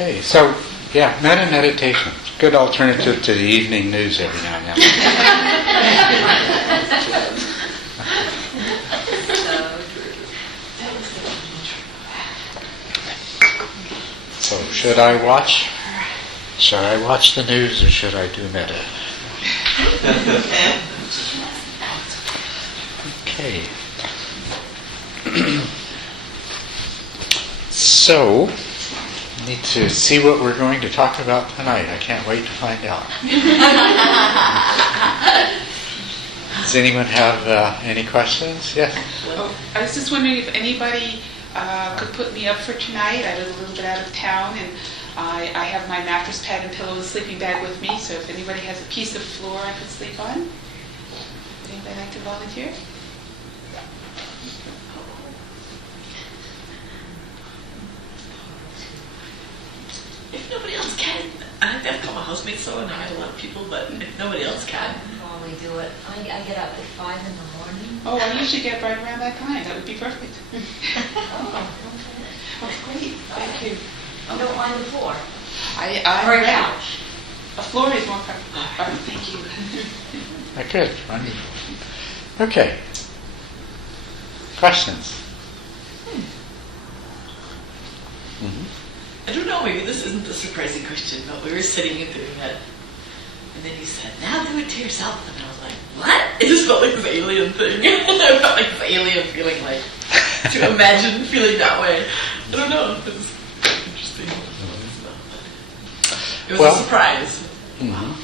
Okay, so yeah, meditation. Good alternative to the evening news every now and then. So should I watch the news or should I do metta? Okay. So, need to see what we're going to talk about tonight. I can't wait to find out. Does anyone have any questions? Yes? Oh, I was just wondering if anybody could put me up for tonight. I was a little bit out of town, and I have my mattress pad and pillow and sleeping bag with me, so if anybody has a piece of floor I could sleep on. Would anybody like to volunteer? If nobody else can, I think I've called my housemates so, and I had a lot of people, but if nobody else can. I normally do it. I get up at 5 in the morning. Oh, I usually get right around that time. That would be perfect. Oh, Great, thank you. I don't mind the floor. I'm Or a ready. couch. A floor is more preferable. All right, thank you. Good, wonderful. Okay. Questions? Mm-hmm. I don't know, maybe this isn't a surprising question, but we were sitting and doing it, and then you said, now do it to yourself, and I was like, what? It just felt like this alien thing. I felt like this alien feeling, like, to imagine feeling that way. I don't know, it was interesting. It was a surprise. Mm-hmm.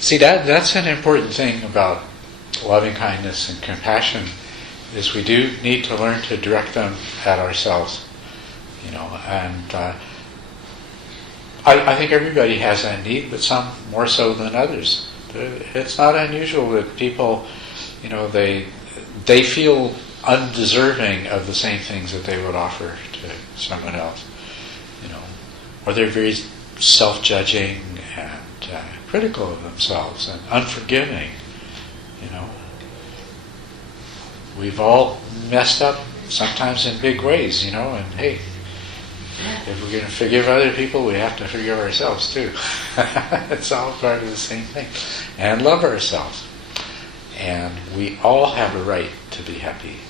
See, that's an important thing about loving kindness and compassion, is we do need to learn to direct them at ourselves. And I think everybody has that need, but some more so than others. It's not unusual that people, they feel undeserving of the same things that they would offer to someone else, or they're very self-judging and critical of themselves and unforgiving. We've all messed up sometimes in big ways, and hey, if we're going to forgive other people, we have to forgive ourselves too. It's all part of the same thing. And love ourselves. And we all have a right to be happy.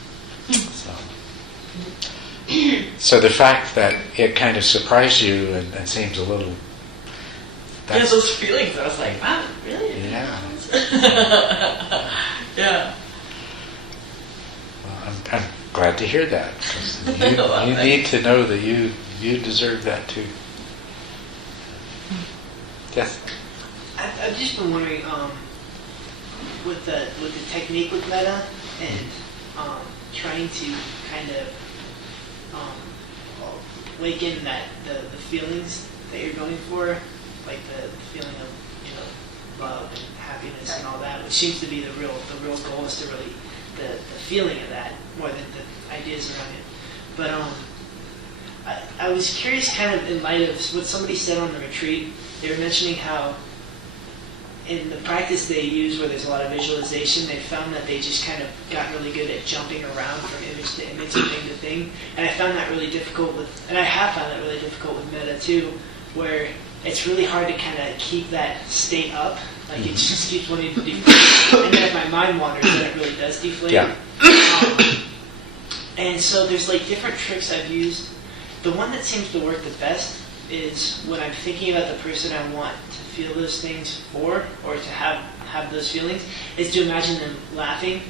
So the fact that it kind of surprised you and seems a little... Yeah, those feelings, I was like, wow, really? Yeah. Yeah. Well, I'm glad to hear that. 'Cause you need to know that you deserve that too. Yes? I've just been wondering, with the technique with metta and trying to kind of awaken the feelings that you're going for, like the feeling of love and happiness and all that, which seems to be the real goal, is to really the feeling of that more than the ideas around it. But I was curious, kind of in light of what somebody said on the retreat. They were mentioning how in the practice they use, where there's a lot of visualization, they found that they just kind of got really good at jumping around from image to image and thing to thing. And I found that really difficult and I have found that really difficult with metta too, where it's really hard to kind of keep that state up. Like it just keeps wanting to deflate. And then if my mind wanders, then it really does deflate. Yeah. And so there's like different tricks I've used. The one that seems to work the best is when I'm thinking about the person I want to feel those things for, or to have those feelings, is to imagine them laughing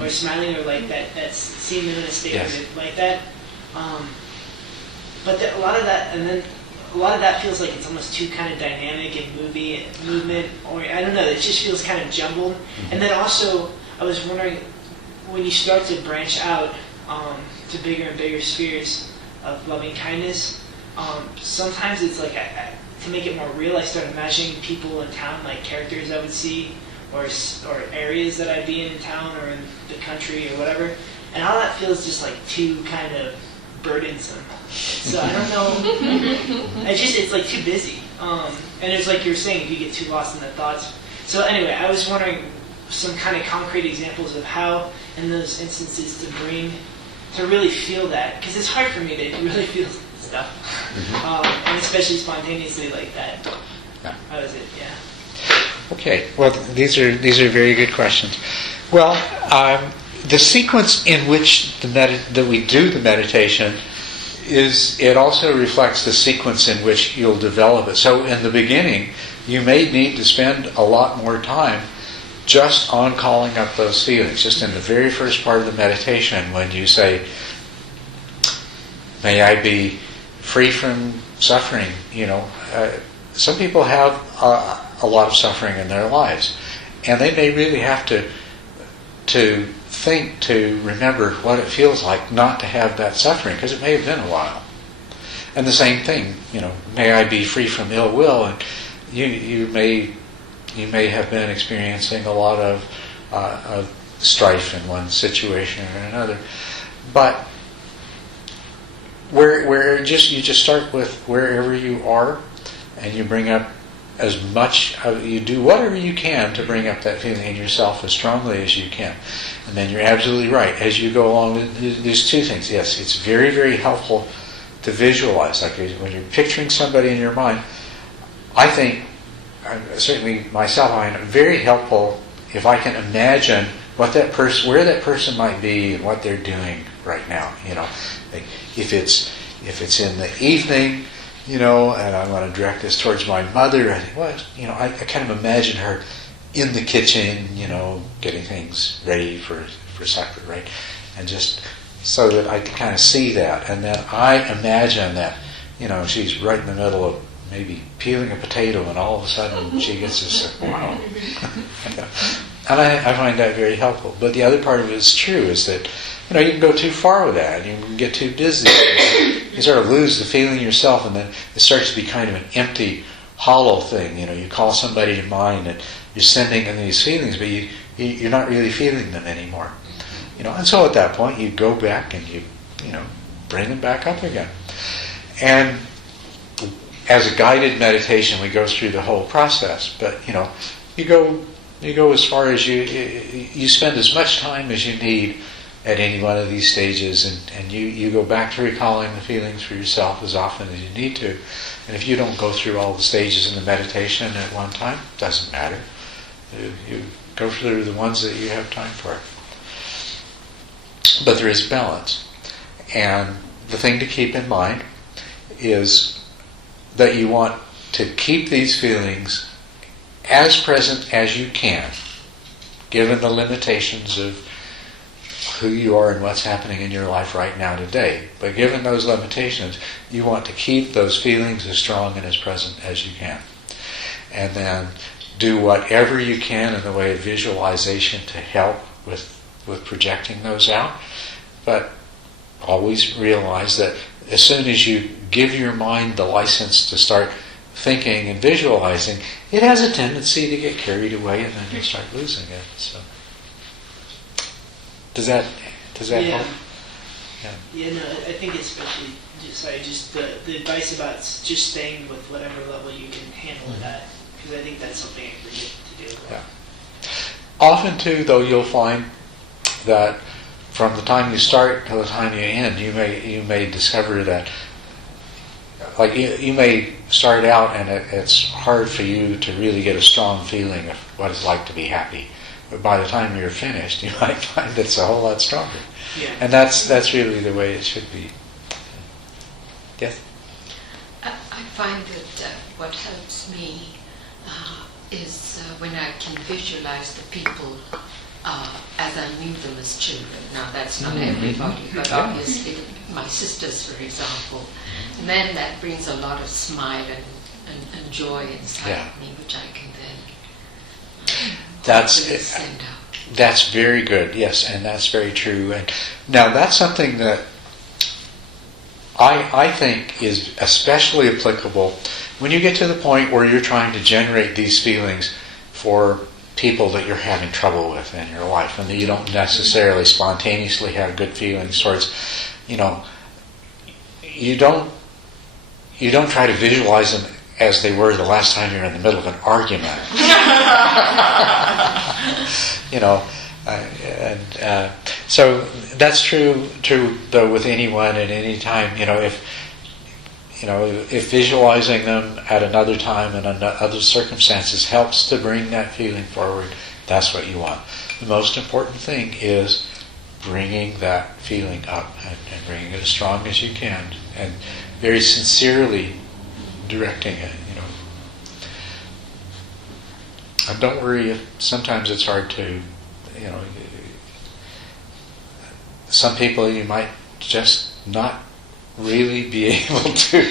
or smiling, or like that's seeing them in a state where they're like that. But a lot of that feels like it's almost too kind of dynamic and movement, or I don't know, it just feels kind of jumbled. And then also, I was wondering, when you start to branch out to bigger and bigger spheres of loving kindness, sometimes it's like, to make it more real, I start imagining people in town like characters I would see, or areas that I'd be in town or in the country or whatever, and all that feels just like too kind of burdensome. So I don't know, it's like too busy. And it's like you were saying, if you get too lost in the thoughts. So anyway, I was wondering some kind of concrete examples of how, in those instances, to really feel that, because it's hard for me to really feel stuff. And especially spontaneously like that. Yeah. How is it? Yeah. Okay, well, these are very good questions. Well, the sequence in which that we do the meditation it also reflects the sequence in which you'll develop it. So in the beginning, you may need to spend a lot more time just on calling up those feelings. Just in the very first part of the meditation, when you say, "May I be free from suffering," some people have a lot of suffering in their lives, and they may really have to think, to remember what it feels like not to have that suffering, because it may have been a while. And the same thing, may I be free from ill will, and you may have been experiencing a lot of strife in one situation or another, but where you just start with wherever you are, and you bring up as much, you do whatever you can to bring up that feeling in yourself as strongly as you can. And then you're absolutely right. As you go along, there's two things. Yes, it's very, very helpful to visualize. Like when you're picturing somebody in your mind, I think, certainly myself, I find it very helpful if I can imagine where that person might be and what they're doing right now. Like if it's in the evening, and I want to direct this towards my mother, I think, I kind of imagine her in the kitchen, getting things ready for supper, right? And just so that I can kind of see that. And then I imagine that, she's right in the middle of maybe peeling a potato, and all of a sudden she gets this, wow. And I find that very helpful. But the other part of it is true, is that, you can go too far with that. You can get too busy. You sort of lose the feeling yourself, and then it starts to be kind of an empty, hollow thing. You call somebody to mind, and you're sending in these feelings, but you're not really feeling them anymore. And so at that point, you go back and you bring them back up again. And as a guided meditation, we go through the whole process. But you go as far as you spend as much time as you need at any one of these stages, and you go back to recalling the feelings for yourself as often as you need to. And if you don't go through all the stages in the meditation at one time, it doesn't matter. You go through the ones that you have time for. But there is balance. And the thing to keep in mind is that you want to keep these feelings as present as you can, given the limitations of who you are and what's happening in your life right now today. But given those limitations, you want to keep those feelings as strong and as present as you can. And then do whatever you can in the way of visualization to help with projecting those out. But always realize that as soon as you give your mind the license to start thinking and visualizing, it has a tendency to get carried away, and then you'll start losing it. So, does that help? Yeah, no, I think especially just the advice about just staying with whatever level you can handle it at, because I think that's something I forget to do. Yeah. Often too, though, you'll find that from the time you start till the time you end, you may discover that, like you may start out and it's hard for you to really get a strong feeling of what it's like to be happy. But by the time you're finished, you might find it's a whole lot stronger. Yeah. And that's really the way it should be. Yes? I find that what helps me is when I can visualize the people as I knew them as children. Now that's not everybody, but obviously my sisters, for example. And then that brings a lot of smile and joy inside me, which I can then send out. That's very good, yes, and that's very true. And now that's something that I think is especially applicable when you get to the point where you're trying to generate these feelings for people that you're having trouble with in your life, and that you don't necessarily spontaneously have good feelings towards. You don't try to visualize them as they were the last time you were in the middle of an argument. So that's true though with anyone at any time. If if visualizing them at another time and under other circumstances helps to bring that feeling forward, that's what you want. The most important thing is bringing that feeling up and bringing it as strong as you can and very sincerely directing it. And don't worry if sometimes it's hard to, some people you might just not really be able to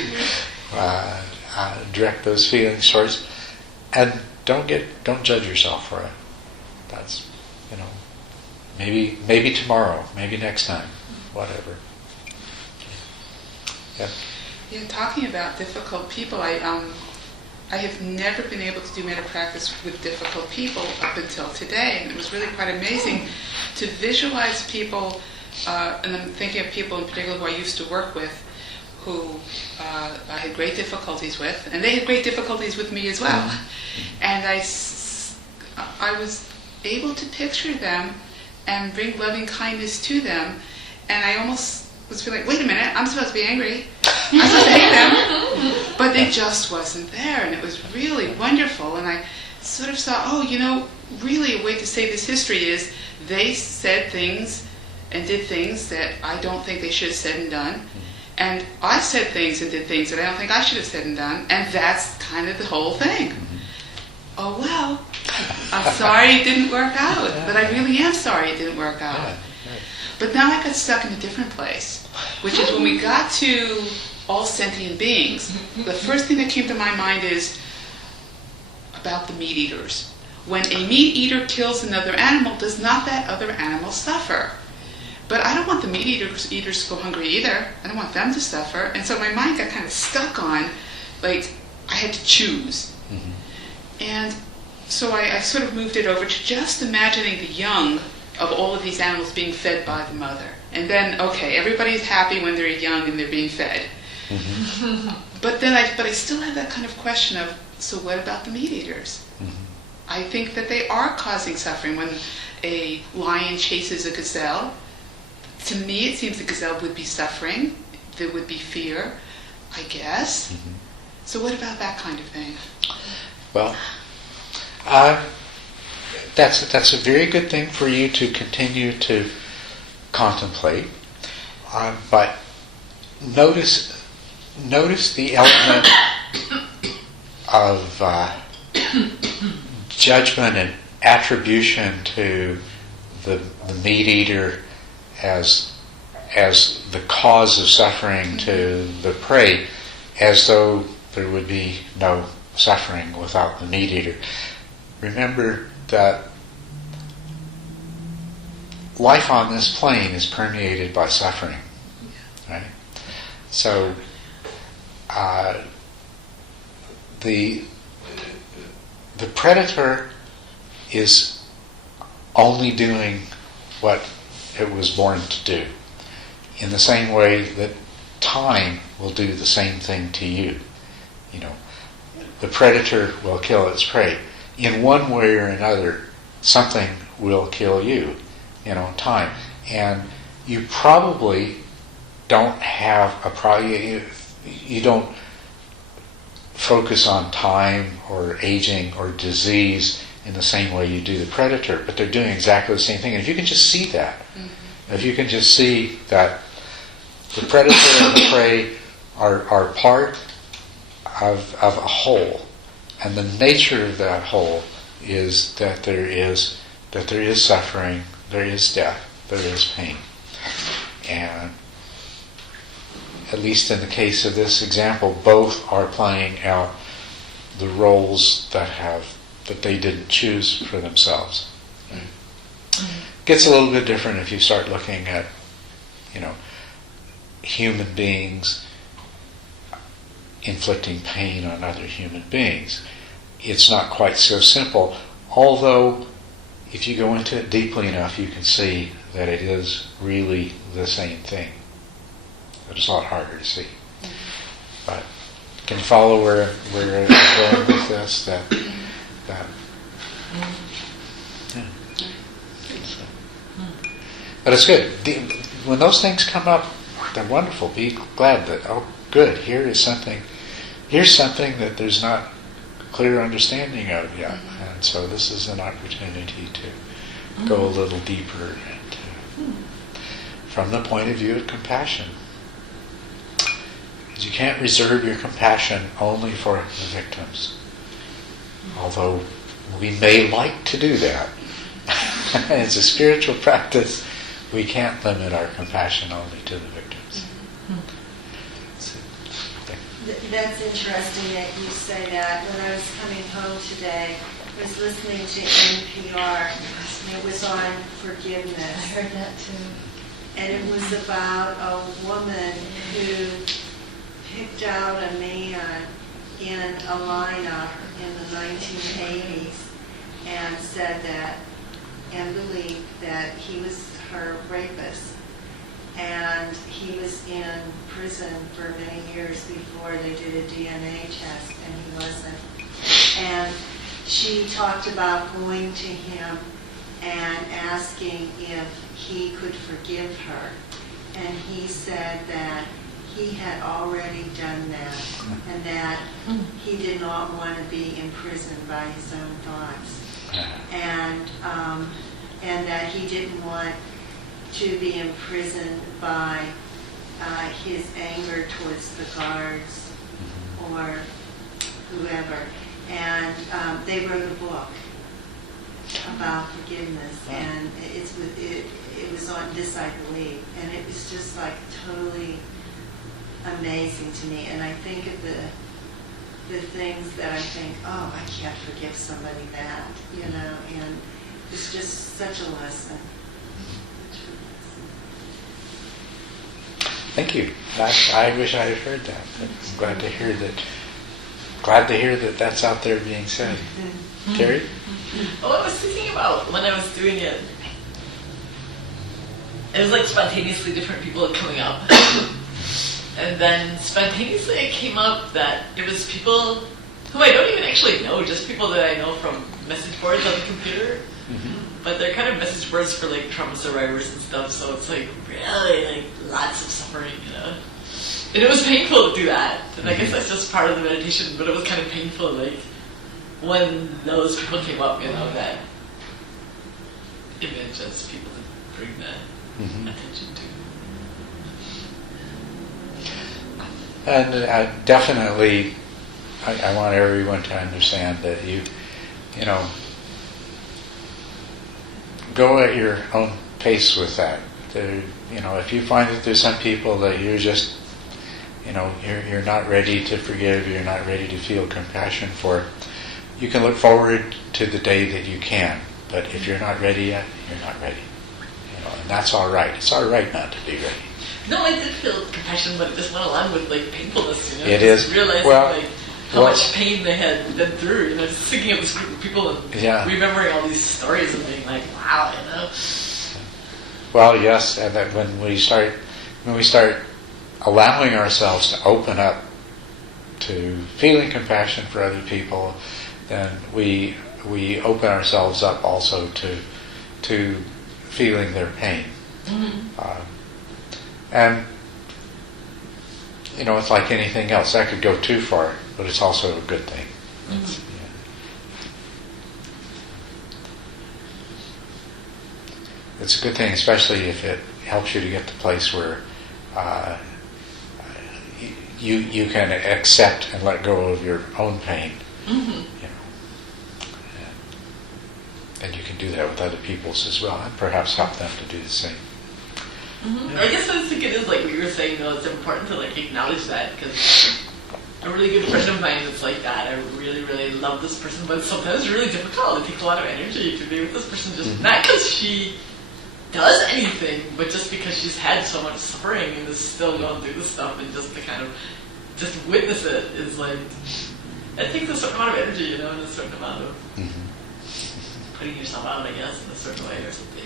direct those feelings towards, and don't judge yourself for it. That's, maybe tomorrow, maybe next time, whatever. Yeah. Yeah, talking about difficult people, I have never been able to do metta practice with difficult people up until today, and it was really quite amazing to visualize people, and I'm thinking of people in particular who I used to work with, who I had great difficulties with, and they had great difficulties with me as well. And I was able to picture them and bring loving kindness to them, and I almost was feeling like, wait a minute, I'm supposed to be angry. I'm supposed to hate them. But they just wasn't there, and it was really wonderful. And I sort of saw, really a way to say this history is they said things and did things that I don't think they should have said and done. And I said things and did things that I don't think I should have said and done. And that's kind of the whole thing. Oh, well, I'm sorry it didn't work out. But I really am sorry it didn't work out. But now I got stuck in a different place, which is when we got to all sentient beings, the first thing that came to my mind is about the meat eaters. When a meat eater kills another animal, does not that other animal suffer? But I don't want the meat eaters to go hungry either. I don't want them to suffer. And so my mind got kind of stuck on, I had to choose. Mm-hmm. And so I sort of moved it over to just imagining the young of all of these animals being fed by the mother. And then, okay, everybody's happy when they're young and they're being fed. Mm-hmm. But I still have that kind of question of, so what about the meat eaters? Mm-hmm. I think that they are causing suffering. When a lion chases a gazelle, to me it seems the gazelle would be suffering. There would be fear, I guess. Mm-hmm. So what about that kind of thing? Well, that's a very good thing for you to continue to contemplate. But notice the element of judgment and attribution to the meat eater as the cause of suffering to the prey, as though there would be no suffering without the meat eater. Remember that life on this plane is permeated by suffering, right? So the predator is only doing what it was born to do, in the same way that time will do the same thing to you. The predator will kill its prey. In one way or another, something will kill you, time. And you probably don't have you don't focus on time or aging or disease in the same way you do the predator, but they're doing exactly the same thing. And if you can just see that, if you can just see that the predator and the prey are part of a whole, and the nature of that whole is that there is suffering, there is death, there is pain. And at least in the case of this example, both are playing out the roles that they didn't choose for themselves. Gets a little bit different if you start looking at, human beings inflicting pain on other human beings. It's not quite so simple, although if you go into it deeply enough, you can see that it is really the same thing. But it's a lot harder to see. But can you follow where I'm going with this? That yeah. But it's good. When those things come up, they're wonderful. Be glad that, oh good. Here's something that there's not clear understanding of yet, and so this is an opportunity to go a little deeper and from the point of view of compassion. Because you can't reserve your compassion only for the victims, although we may like to do that. It's a spiritual practice. We can't limit our compassion only to the victims. That's interesting that you say that. When I was coming home today, I was listening to NPR, and it was on forgiveness. I heard that too. And it was about a woman who picked out a man in a lineup in the 1980s and said that, and believed that he was her rapist. And he was in prison for many years before they did a DNA test, and he wasn't. And she talked about going to him and asking if he could forgive her. And he said that he had already done that, and that he did not want to be imprisoned by his own thoughts. And that he didn't want to be imprisoned by his anger towards the guards or whoever. And they wrote a book about forgiveness, and it was on This I Believe, and it was just like totally amazing to me. And I think of the things that I think, oh, I can't forgive somebody that, and it's just such a lesson. Thank you. I wish I had heard that. I'm glad to hear that. Glad to hear that that's out there being said. Terry? Well, I was thinking about when I was doing it. It was like spontaneously different people coming up. And then spontaneously it came up that it was people who I don't even actually know, just people that I know from message boards on the computer. But they're kind of message boards for like trauma survivors and stuff, so it's like really like lots of suffering, And it was painful to do that. And I guess that's just part of the meditation, but it was kind of painful, like when those people came up, that image as people to bring that attention to. And definitely, I want everyone to understand that you go at your own pace with that. If you find that there's some people that you're just, you're not ready to forgive, you're not ready to feel compassion for, you can look forward to the day that you can. But if you're not ready yet, you're not ready. And that's all right. It's all right not to be ready. No, I did feel compassion, but it just went along with like painfulness. It is. Realizing how much pain they had been through. Just thinking of this group of people and remembering all these stories and being like, wow, Well, yes, and that when we start allowing ourselves to open up to feeling compassion for other people, then we open ourselves up also to feeling their pain. And it's like anything else. That could go too far, but it's also a good thing. It's a good thing, especially if it helps you to get to the place where you can accept and let go of your own pain. And you can do that with other people's as well, and perhaps help them to do the same. I guess I think it is like what you were saying, though. It's important to like acknowledge that, because a really good friend of mine is like that. I really, really love this person, but sometimes it's really difficult. It takes a lot of energy to be with this person, just not because she does anything, but just because she's had so much suffering and is still going through this stuff, and just to kind of just witness it is like, it takes a certain amount of energy, and a certain amount of putting yourself out, I guess, in a certain way or something.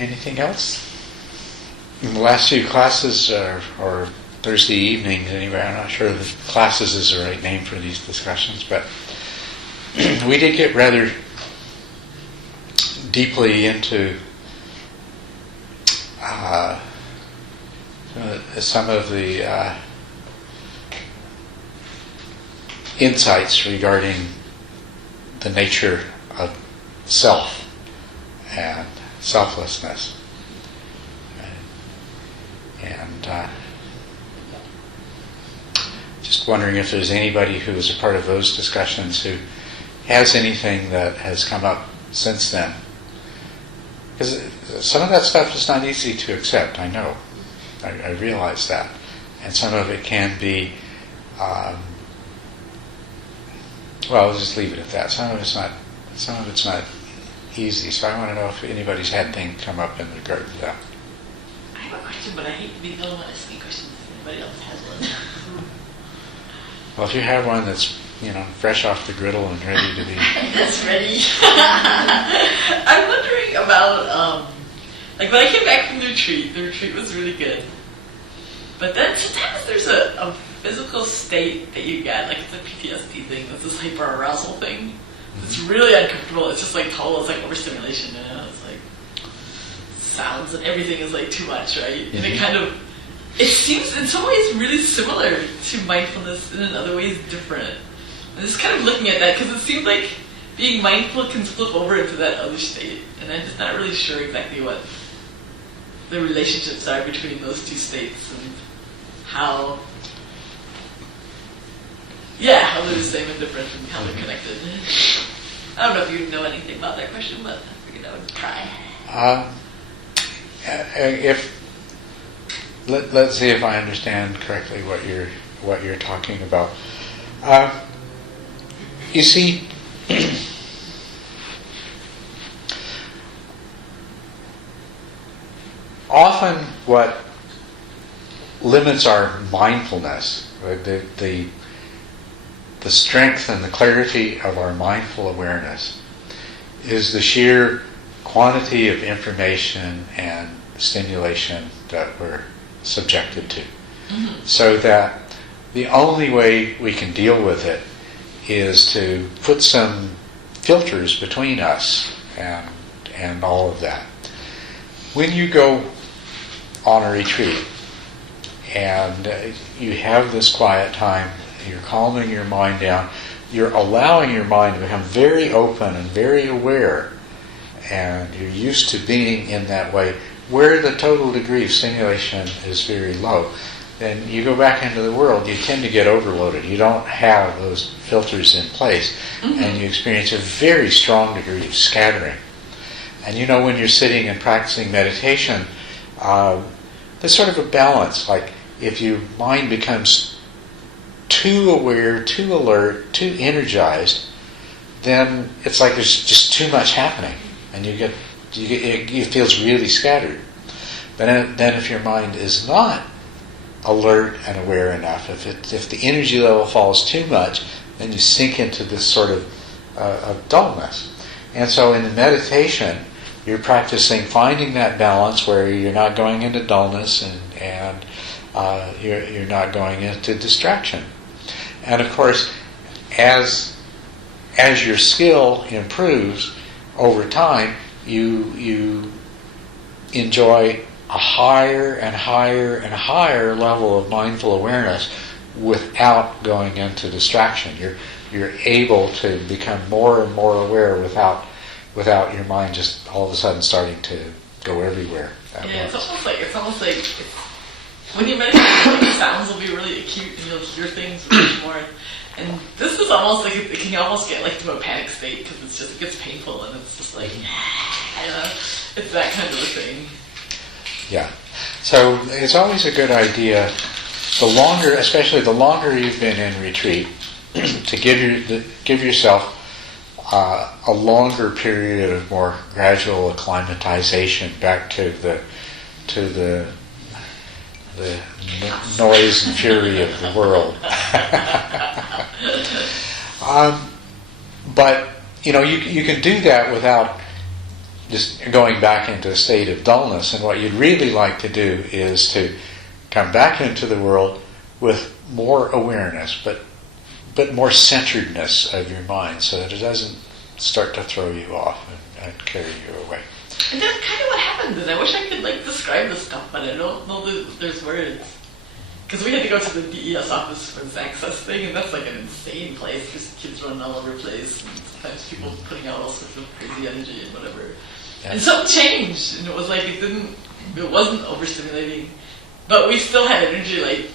Anything else? In the last few classes, or Thursday evenings anyway, I'm not sure if classes is the right name for these discussions, but we did get rather deeply into some of the insights regarding the nature of self and selflessness. And just wondering if there's anybody who is a part of those discussions who has anything that has come up since then. Because some of that stuff is not easy to accept, I know. I realize that. And some of it can be, well, I'll just leave it at that. Some of it's not easy. So I want to know if anybody's had things come up in regard to that. I have a question, but I hate to be the only one asking questions if anybody else has one. Well, if you have one that's, fresh off the griddle and ready to be... That's ready. I'm wondering about, when I came back from the retreat was really good. But then sometimes there's a physical state that you get, like it's a PTSD thing, it's this hyper-arousal thing. It's really uncomfortable, it's just like total, it's like overstimulation, it's like sounds and everything is like too much, right? And it seems in some ways really similar to mindfulness, and in other ways different. I'm just kind of looking at that because it seems like being mindful can flip over into that other state, and I'm just not really sure exactly what the relationships are between those two states and how they're the same and different and how they're connected. I don't know if you know anything about that question, but I figured I would try. Let's see if I understand correctly what you're talking about. You see, often what limits our mindfulness, the strength and the clarity of our mindful awareness, is the sheer quantity of information and stimulation that we're subjected to. Mm-hmm. So that the only way we can deal with it is to put some filters between us and all of that. When you go on a retreat and you have this quiet time, you're calming your mind down, you're allowing your mind to become very open and very aware, and you're used to being in that way, where the total degree of stimulation is very low, then you go back into the world, you tend to get overloaded. You don't have those filters in place, and you experience a very strong degree of scattering. And when you're sitting and practicing meditation, there's sort of a balance. Like if your mind becomes too aware, too alert, too energized, then it's like there's just too much happening, and it feels really scattered. Then if your mind is not alert and aware enough, if the energy level falls too much, then you sink into this sort of dullness. And so in the meditation, you're practicing finding that balance where you're not going into dullness and you're not going into distraction. And of course, as your skill improves over time, you enjoy a higher and higher and higher level of mindful awareness without going into distraction. You're able to become more and more aware without your mind just all of a sudden starting to go everywhere at once. It's almost like when you meditate, the sounds will be really acute and you'll hear things much more. And this is almost like it can almost get like to a panic state because it gets painful and it's just like I don't know, it's that kind of a thing. Yeah. So it's always a good idea, especially the longer you've been in retreat, to give yourself a longer period of more gradual acclimatization back to the noise and fury of the world. But you can do that without just going back into a state of dullness. And what you'd really like to do is to come back into the world with more awareness, but more centeredness of your mind, so that it doesn't start to throw you off and carry you away. And that's kind of what happened. And I wish I could describe this stuff, but I don't know there's words. Because we had to go to the DES office for this access thing, and that's an insane place. There's kids running all over the place, and sometimes people putting out all sorts of crazy energy and whatever. Yeah. And something changed, and it was it wasn't overstimulating, but we still had energy,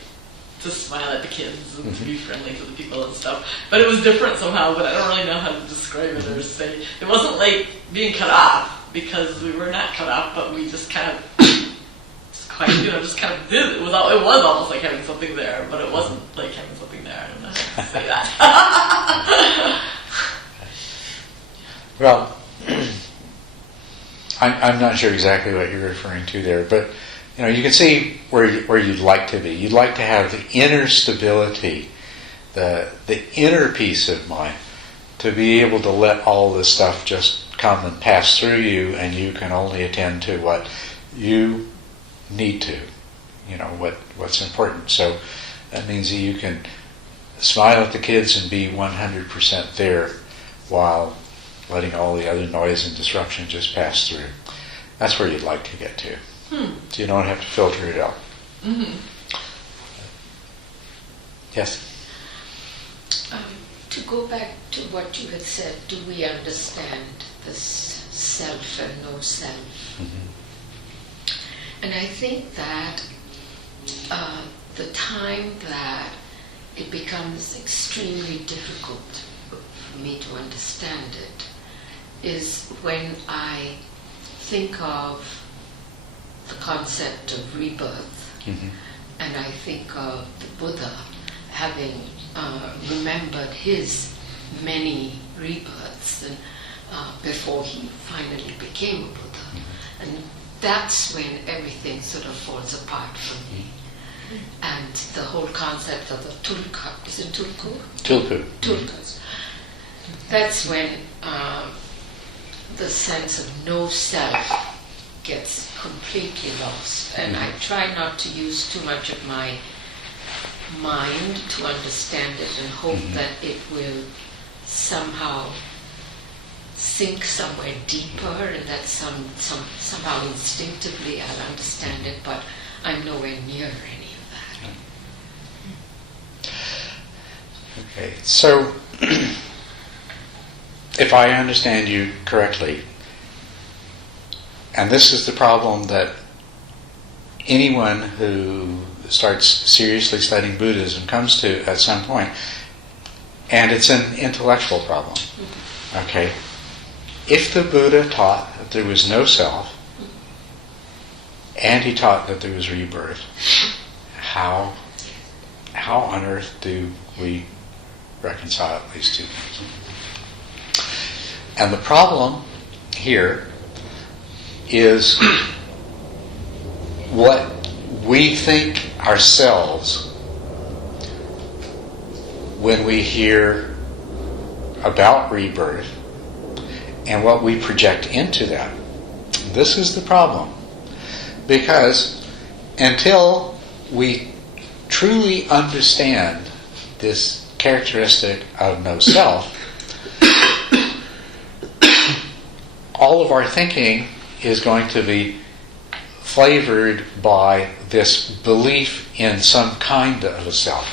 to smile at the kids and to be friendly to the people and stuff. But it was different somehow, but I don't really know how to describe it or say. It wasn't like being cut off, because we were not cut off, but we just kind of just kind of did it. It was almost like having something there, but it wasn't like having something there. I don't know how to say that. Well, I'm not sure exactly what you're referring to there, but you can see where you'd like to be. You'd like to have the inner stability, the inner peace of mind, to be able to let all this stuff just come and pass through you, and you can only attend to what you need to, what's important. So that means that you can smile at the kids and be 100% there while letting all the other noise and disruption just pass through. That's where you'd like to get to. So you don't have to filter it out. Mm-hmm. Yes? To go back to what you had said, do we understand this self and no self? Mm-hmm. And I think that the time that it becomes extremely difficult for me to understand it is when I think of the concept of rebirth, and I think of the Buddha having remembered his many rebirths and before he finally became a Buddha. And that's when everything sort of falls apart for me. And the whole concept of the tulka, is it tulku? Tulku. Tulkas. That's when the sense of no self gets completely lost. And I try not to use too much of my mind to understand it and hope that it will somehow sink somewhere deeper and that somehow instinctively I'll understand it, but I'm nowhere near any of that. Okay, so if I understand you correctly, and this is the problem that anyone who starts seriously studying Buddhism comes to at some point, and it's an intellectual problem. Okay? If the Buddha taught that there was no self, and he taught that there was rebirth, how on earth do we reconcile these two things? And the problem here is what we think ourselves when we hear about rebirth and what we project into that. This is the problem. Because until we truly understand this characteristic of no self, all of our thinking is going to be flavored by this belief in some kind of a self,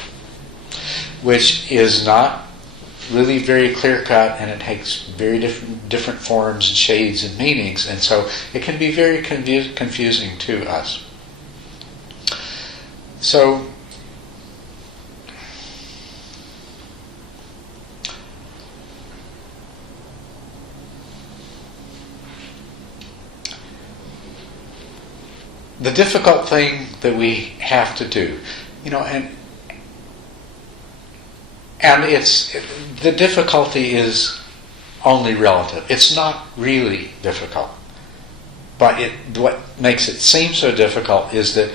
which is not really very clear-cut, and it takes very different forms and shades and meanings, and so it can be very confusing to us. So the difficult thing that we have to do, and it's the difficulty is only relative. It's not really difficult, but what makes it seem so difficult is that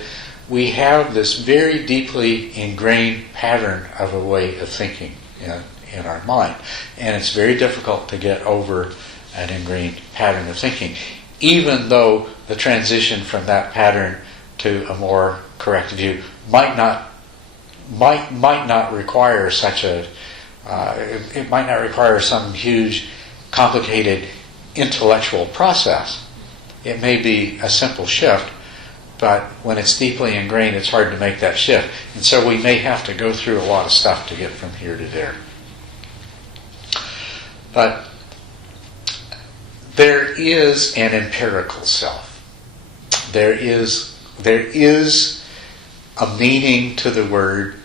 we have this very deeply ingrained pattern of a way of thinking in our mind, and it's very difficult to get over an ingrained pattern of thinking, even though the transition from that pattern to a more correct view might not require such a it might not require some huge, complicated intellectual process. It may be a simple shift, but when it's deeply ingrained, it's hard to make that shift. And so we may have to go through a lot of stuff to get from here to there. But there is an empirical self. There is a meaning to the word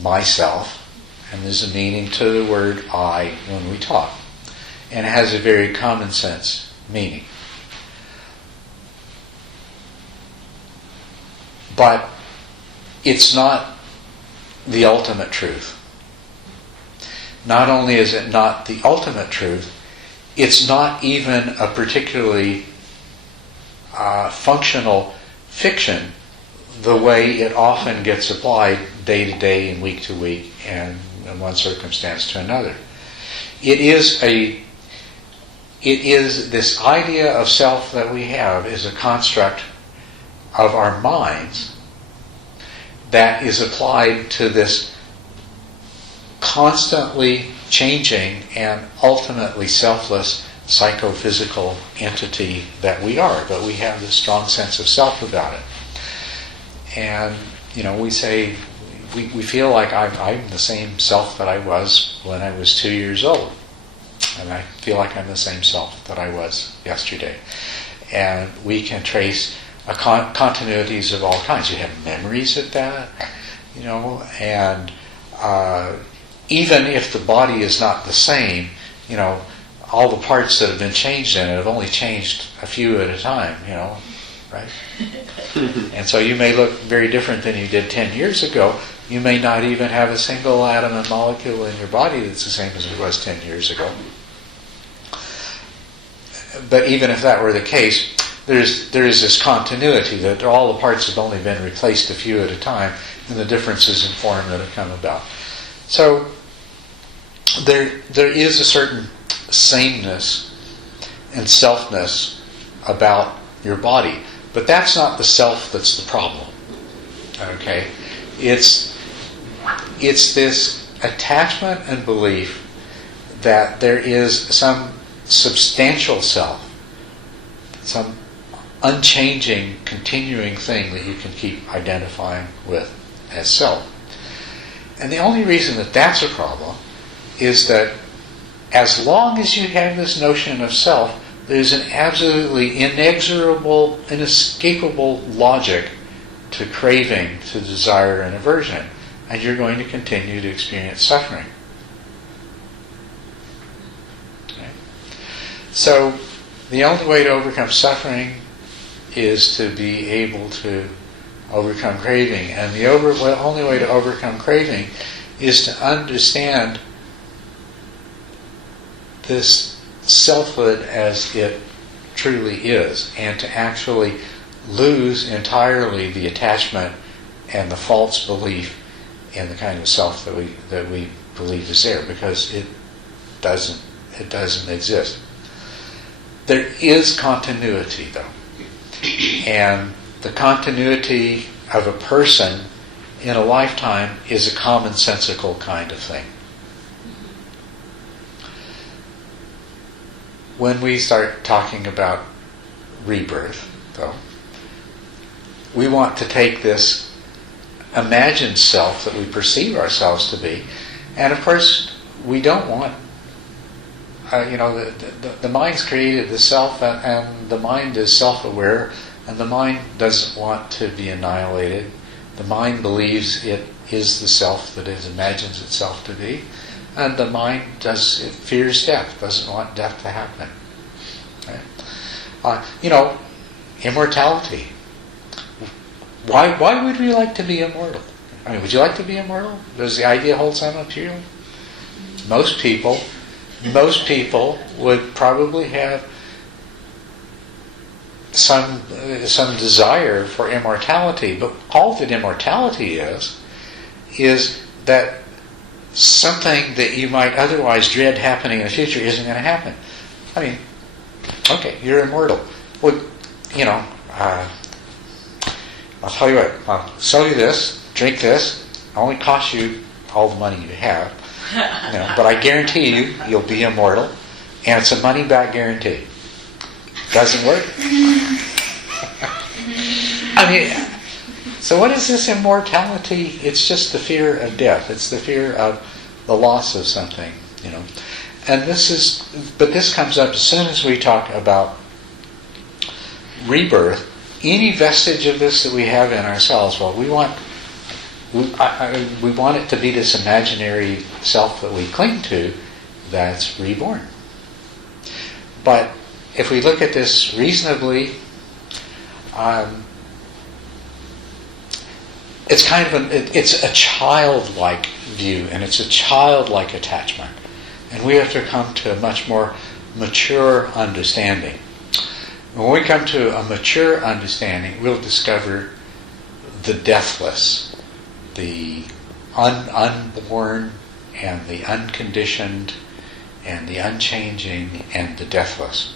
myself, and there's a meaning to the word I when we talk. And it has a very common sense meaning. But it's not the ultimate truth. Not only is it not the ultimate truth, it's not even a particularly functional fiction the way it often gets applied day to day and week to week and in one circumstance to another. It is this idea of self that we have is a construct of our minds that is applied to this constantly changing and ultimately selfless psychophysical entity that we are, but we have this strong sense of self about it. And, we say, we feel like I'm the same self that I was when I was 2 years old. And I feel like I'm the same self that I was yesterday. And we can trace continuities of all kinds. You have memories of that, and even if the body is not the same, all the parts that have been changed in it have only changed a few at a time, right? And so you may look very different than you did 10 years ago. You may not even have a single atom and molecule in your body that's the same as it was 10 years ago. But even if that were the case, there is this continuity that all the parts have only been replaced a few at a time, and the differences in form that have come about. So there is a certain sameness and selfness about your body, but that's not the self that's the problem. Okay, it's this attachment and belief that there is some substantial self, some unchanging, continuing thing that you can keep identifying with as self. And the only reason that that's a problem is that as long as you have this notion of self, there's an absolutely inexorable, inescapable logic to craving, to desire and aversion, and you're going to continue to experience suffering. Okay? So the only way to overcome suffering is to be able to overcome craving. And the only way to overcome craving is to understand this selfhood as it truly is, and to actually lose entirely the attachment and the false belief in the kind of self that we believe is there, because it doesn't exist. There is continuity, though. And the continuity of a person in a lifetime is a commonsensical kind of thing. When we start talking about rebirth, though, we want to take this imagined self that we perceive ourselves to be, and of course we don't want the mind's created the self, and the mind is self-aware, and the mind doesn't want to be annihilated. The mind believes it is the self that it imagines itself to be, and the mind it fears death, doesn't want death to happen. Right? Immortality. Why would we like to be immortal? I mean, would you like to be immortal? Does the idea hold some appeal? Most people would probably have some desire for immortality, but all that immortality is that something that you might otherwise dread happening in the future isn't going to happen. I mean, Okay, you're immortal. Well, I'll tell you what, I'll sell you this, drink this, it only costs you all the money you have, but I guarantee you'll be immortal, and it's a money-back guarantee. Doesn't work? I mean, so what is this immortality? It's just the fear of death. It's the fear of the loss of something, And this comes up as soon as we talk about rebirth. Any vestige of this that we have in ourselves, well, we want it to be this imaginary self that we cling to that's reborn. But if we look at this reasonably, it's kind of it's a childlike view, and it's a childlike attachment, and we have to come to a much more mature understanding. When we come to a mature understanding, we'll discover the deathless, the unborn, and the unconditioned, and the unchanging, and the deathless.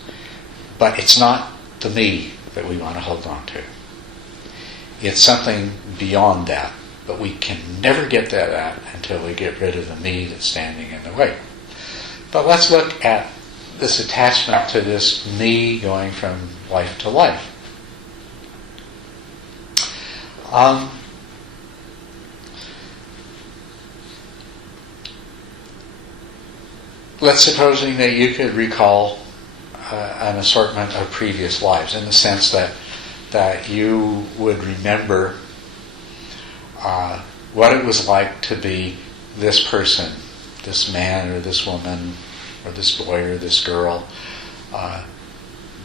But it's not the me that we want to hold on to. It's something beyond that, but we can never get that at until we get rid of the me that's standing in the way. But let's look at this attachment to this me going from life to life. Let's supposing that you could recall an assortment of previous lives, in the sense that you would remember what it was like to be this person, this man or this woman or this boy or this girl,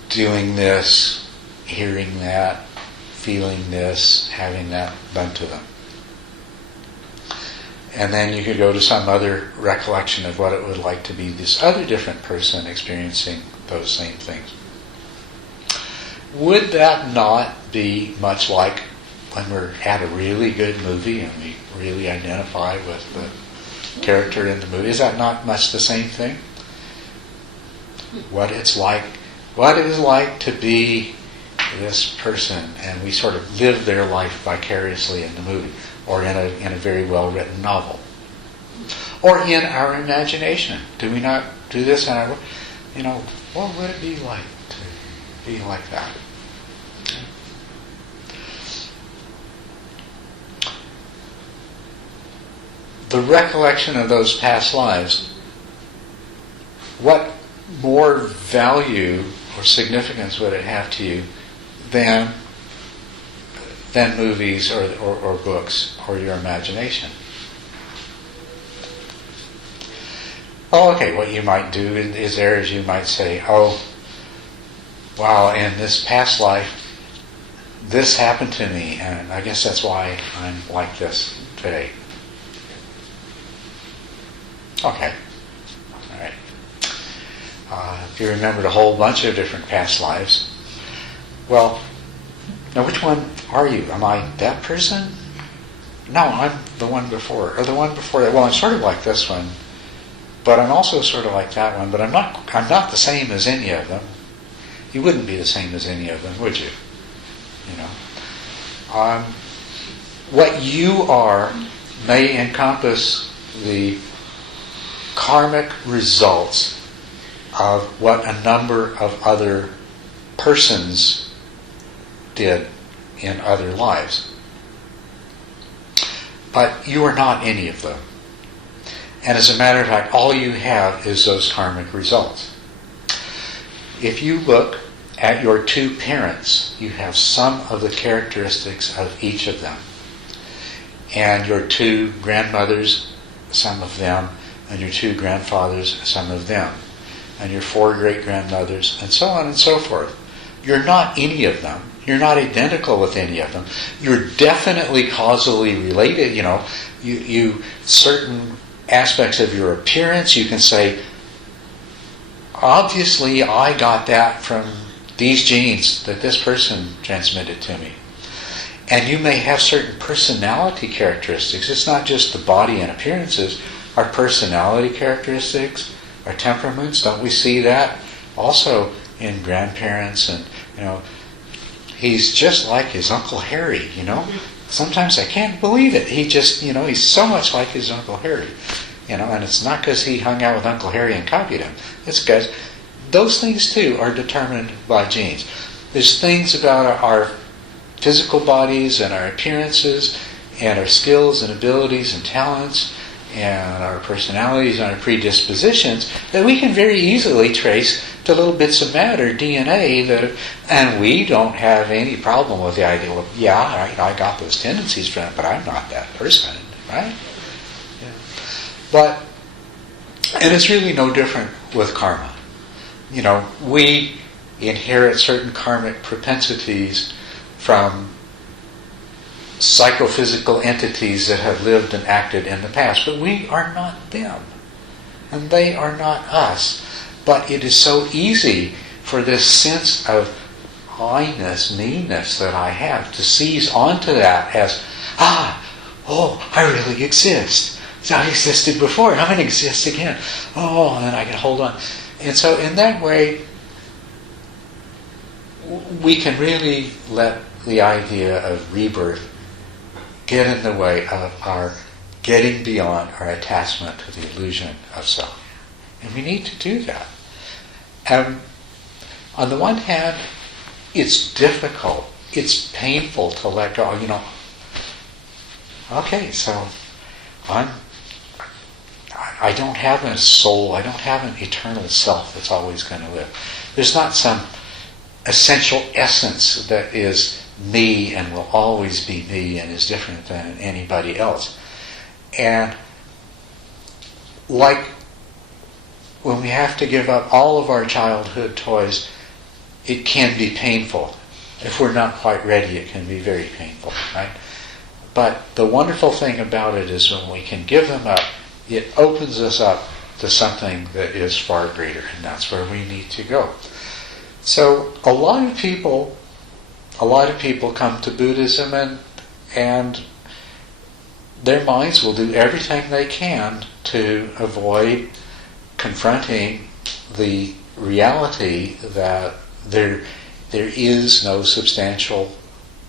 doing this, hearing that, feeling this, having that done to them. And then you could go to some other recollection of what it would like to be this other different person experiencing those same things. Would that not be much like when we're at a really good movie and we really identify with the character in the movie? Is that not much the same thing? What it is like to be this person, and we sort of live their life vicariously in the movie, or in a very well written novel, or in our imagination. Do we not do this in our? What would it be like to be like that? The recollection of those past lives, what more value or significance would it have to you than movies or books or your imagination? Oh, okay, what you might do is you might say, oh, wow, in this past life, this happened to me, and I guess that's why I'm like this today. Okay. All right. If you remembered a whole bunch of different past lives, well, now which one are you? Am I that person? No, I'm the one before. Or the one before that. Well, I'm sort of like this one, but I'm also sort of like that one, but I'm not the same as any of them. You wouldn't be the same as any of them, would you? What you are may encompass the karmic results of what a number of other persons did in other lives. But you are not any of them. And as a matter of fact, all you have is those karmic results. If you look at your two parents, you have some of the characteristics of each of them. And your two grandmothers, some of them, and your two grandfathers, some of them, and your four great-grandmothers, and so on and so forth. You're not any of them. You're not identical with any of them. You're definitely causally related. You certain aspects of your appearance, you can say, obviously I got that from these genes that this person transmitted to me. And you may have certain personality characteristics. It's not just the body and appearances. Our personality characteristics, our temperaments, don't we see that also in grandparents, and he's just like his Uncle Harry. Sometimes I can't believe it. He just, he's so much like his Uncle Harry. And it's not because he hung out with Uncle Harry and copied him. It's because those things too are determined by genes. There's things about our physical bodies and our appearances and our skills and abilities and talents and our personalities and our predispositions that we can very easily trace to little bits of matter, DNA, and we don't have any problem with the idea of, I got those tendencies from it, but I'm not that person, right? And it's really no different with karma. We inherit certain karmic propensities from psychophysical entities that have lived and acted in the past, but we are not them, and they are not us. But it is so easy for this sense of I-ness, me-ness that I have to seize onto that as, I really exist. So I existed before, I'm going to exist again. And then I can hold on. And so in that way, we can really let the idea of rebirth get in the way of our getting beyond our attachment to the illusion of self. And we need to do that. On the one hand, it's difficult, it's painful to let go. Okay, so I don't have a soul, I don't have an eternal self that's always going to live. There's not some essential essence that is me and will always be me and is different than anybody else. And like when we have to give up all of our childhood toys, it can be painful. If we're not quite ready, it can be very painful, right? But the wonderful thing about it is when we can give them up, it opens us up to something that is far greater, and that's where we need to go. So a lot of people come to Buddhism and their minds will do everything they can to avoid confronting the reality that there is no substantial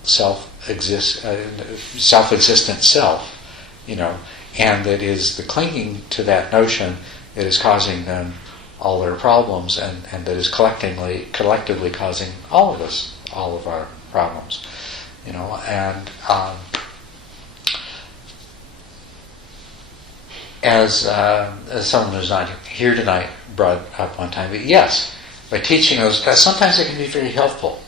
self-existent self, and that is the clinging to that notion that is causing them all their problems, and that is collectively causing all of our problems, and as someone who's not here tonight brought up one time, but yes, by teaching those, sometimes it can be very helpful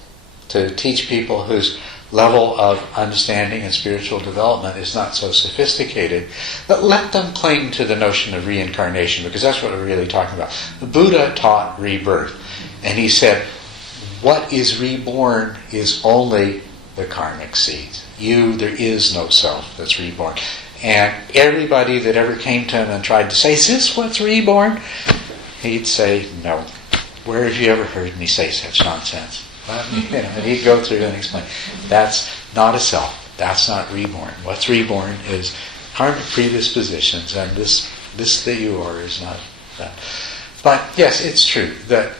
to teach people whose level of understanding and spiritual development is not so sophisticated, but let them cling to the notion of reincarnation, because that's what we're really talking about. The Buddha taught rebirth, and he said, what is reborn is only the karmic seeds. There is no self that's reborn. And everybody that ever came to him and tried to say, is this what's reborn? He'd say, no. Where have you ever heard me say such nonsense? And he'd go through and explain, that's not a self, that's not reborn. What's reborn is karmic predispositions, and this that you are is not that. But yes, it's true that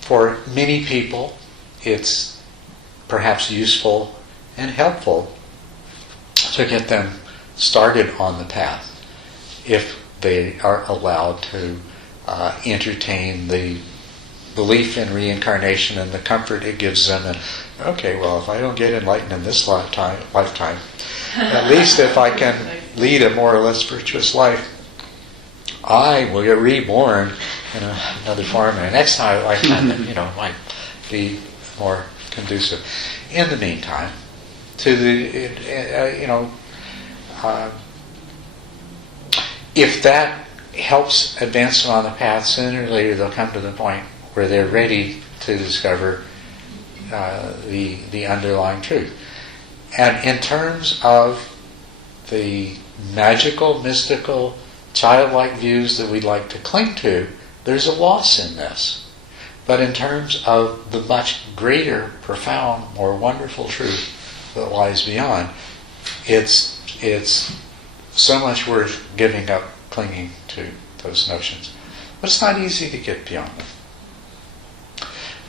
for many people it's perhaps useful and helpful to get them started on the path if they are allowed to entertain the belief in reincarnation and the comfort it gives them. And okay, well, if I don't get enlightened in this lifetime, at least if I can lead a more or less virtuous life, I will get reborn in another form, and the next lifetime, might be more conducive. In the meantime, if that helps advance them on the path, sooner or later they'll come to the point where they're ready to discover the underlying truth. And in terms of the magical, mystical, childlike views that we'd like to cling to, there's a loss in this. But in terms of the much greater, profound, more wonderful truth that lies beyond, it's so much worth giving up clinging to those notions. But it's not easy to get beyond them.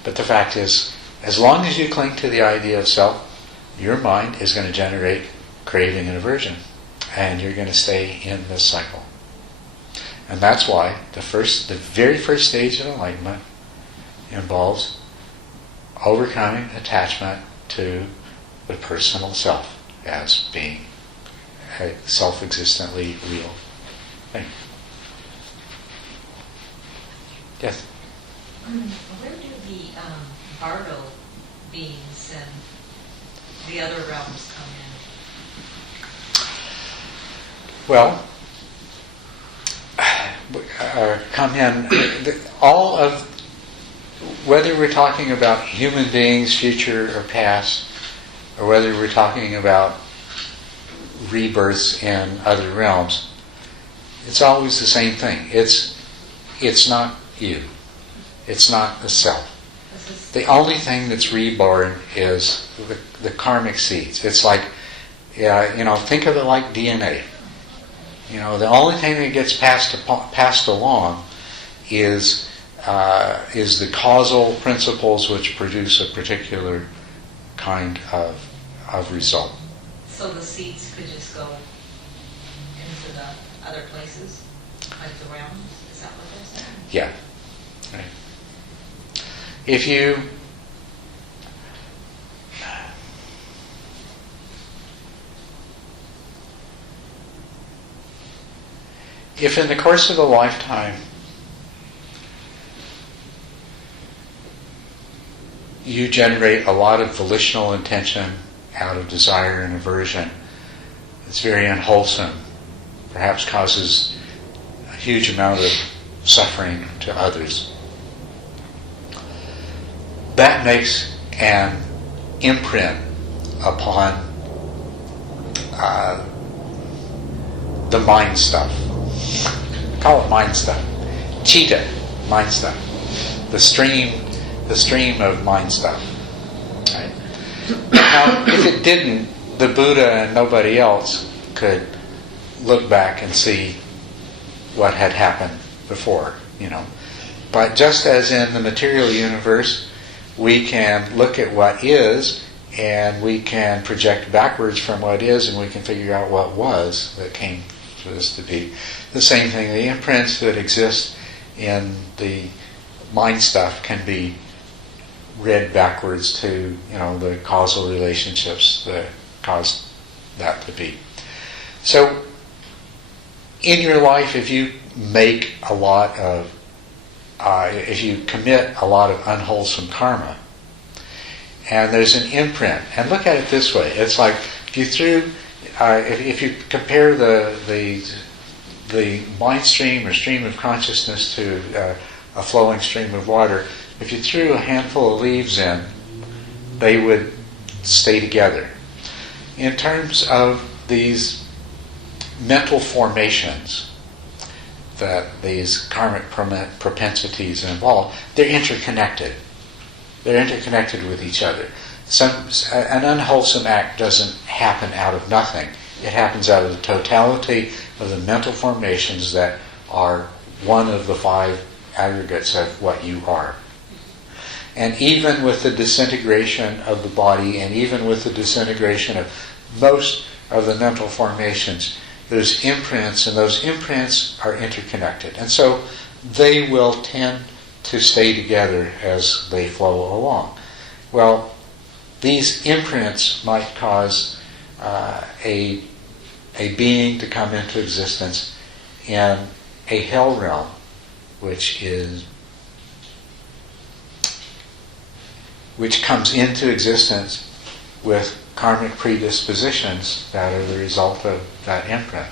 But the fact is, as long as you cling to the idea of self, your mind is going to generate craving and aversion. And you're going to stay in this cycle. And that's why the very first stage of enlightenment involves overcoming attachment to the personal self as being a self-existently real thing. Yes? Where do the Bardo beings and the other realms come in? Well, come in, all of, whether we're talking about human beings, future or past, or whether we're talking about rebirths in other realms, it's always the same thing. It's not you. It's not the self. The only thing that's reborn is the karmic seeds. It's like, think of it like DNA. The only thing that gets passed along is the causal principles which produce a particular kind of result. So the seeds could just go into the other places, like the realms? Is that what they're saying? Yeah. Right. If in the course of a lifetime you generate a lot of volitional intention out of desire and aversion, it's very unwholesome, perhaps causes a huge amount of suffering to others. That makes an imprint upon the mind stuff. Call it mind stuff. Cheetah, mind stuff. The stream of mind stuff. Right? Now, if it didn't, the Buddha and nobody else could look back and see what had happened before, But just as in the material universe, we can look at what is, and we can project backwards from what is, and we can figure out what was that came for this to be. The same thing, the imprints that exist in the mind stuff can be read backwards to, the causal relationships that caused that to be. So, in your life, if you make a lot of, if you commit a lot of unwholesome karma, and there's an imprint, and look at it this way, it's like if you threw, if you compare the mind stream or stream of consciousness to a flowing stream of water, if you threw a handful of leaves in, they would stay together. In terms of these mental formations that these karmic propensities involve, they're interconnected. They're interconnected with each other. An unwholesome act doesn't happen out of nothing. It happens out of the totality of the mental formations that are one of the 5 aggregates of what you are. And even with the disintegration of the body, and even with the disintegration of most of the mental formations, there's imprints, and those imprints are interconnected. And so they will tend to stay together as they flow along. Well, these imprints might cause a being to come into existence in a hell realm, which comes into existence with karmic predispositions that are the result of that imprint.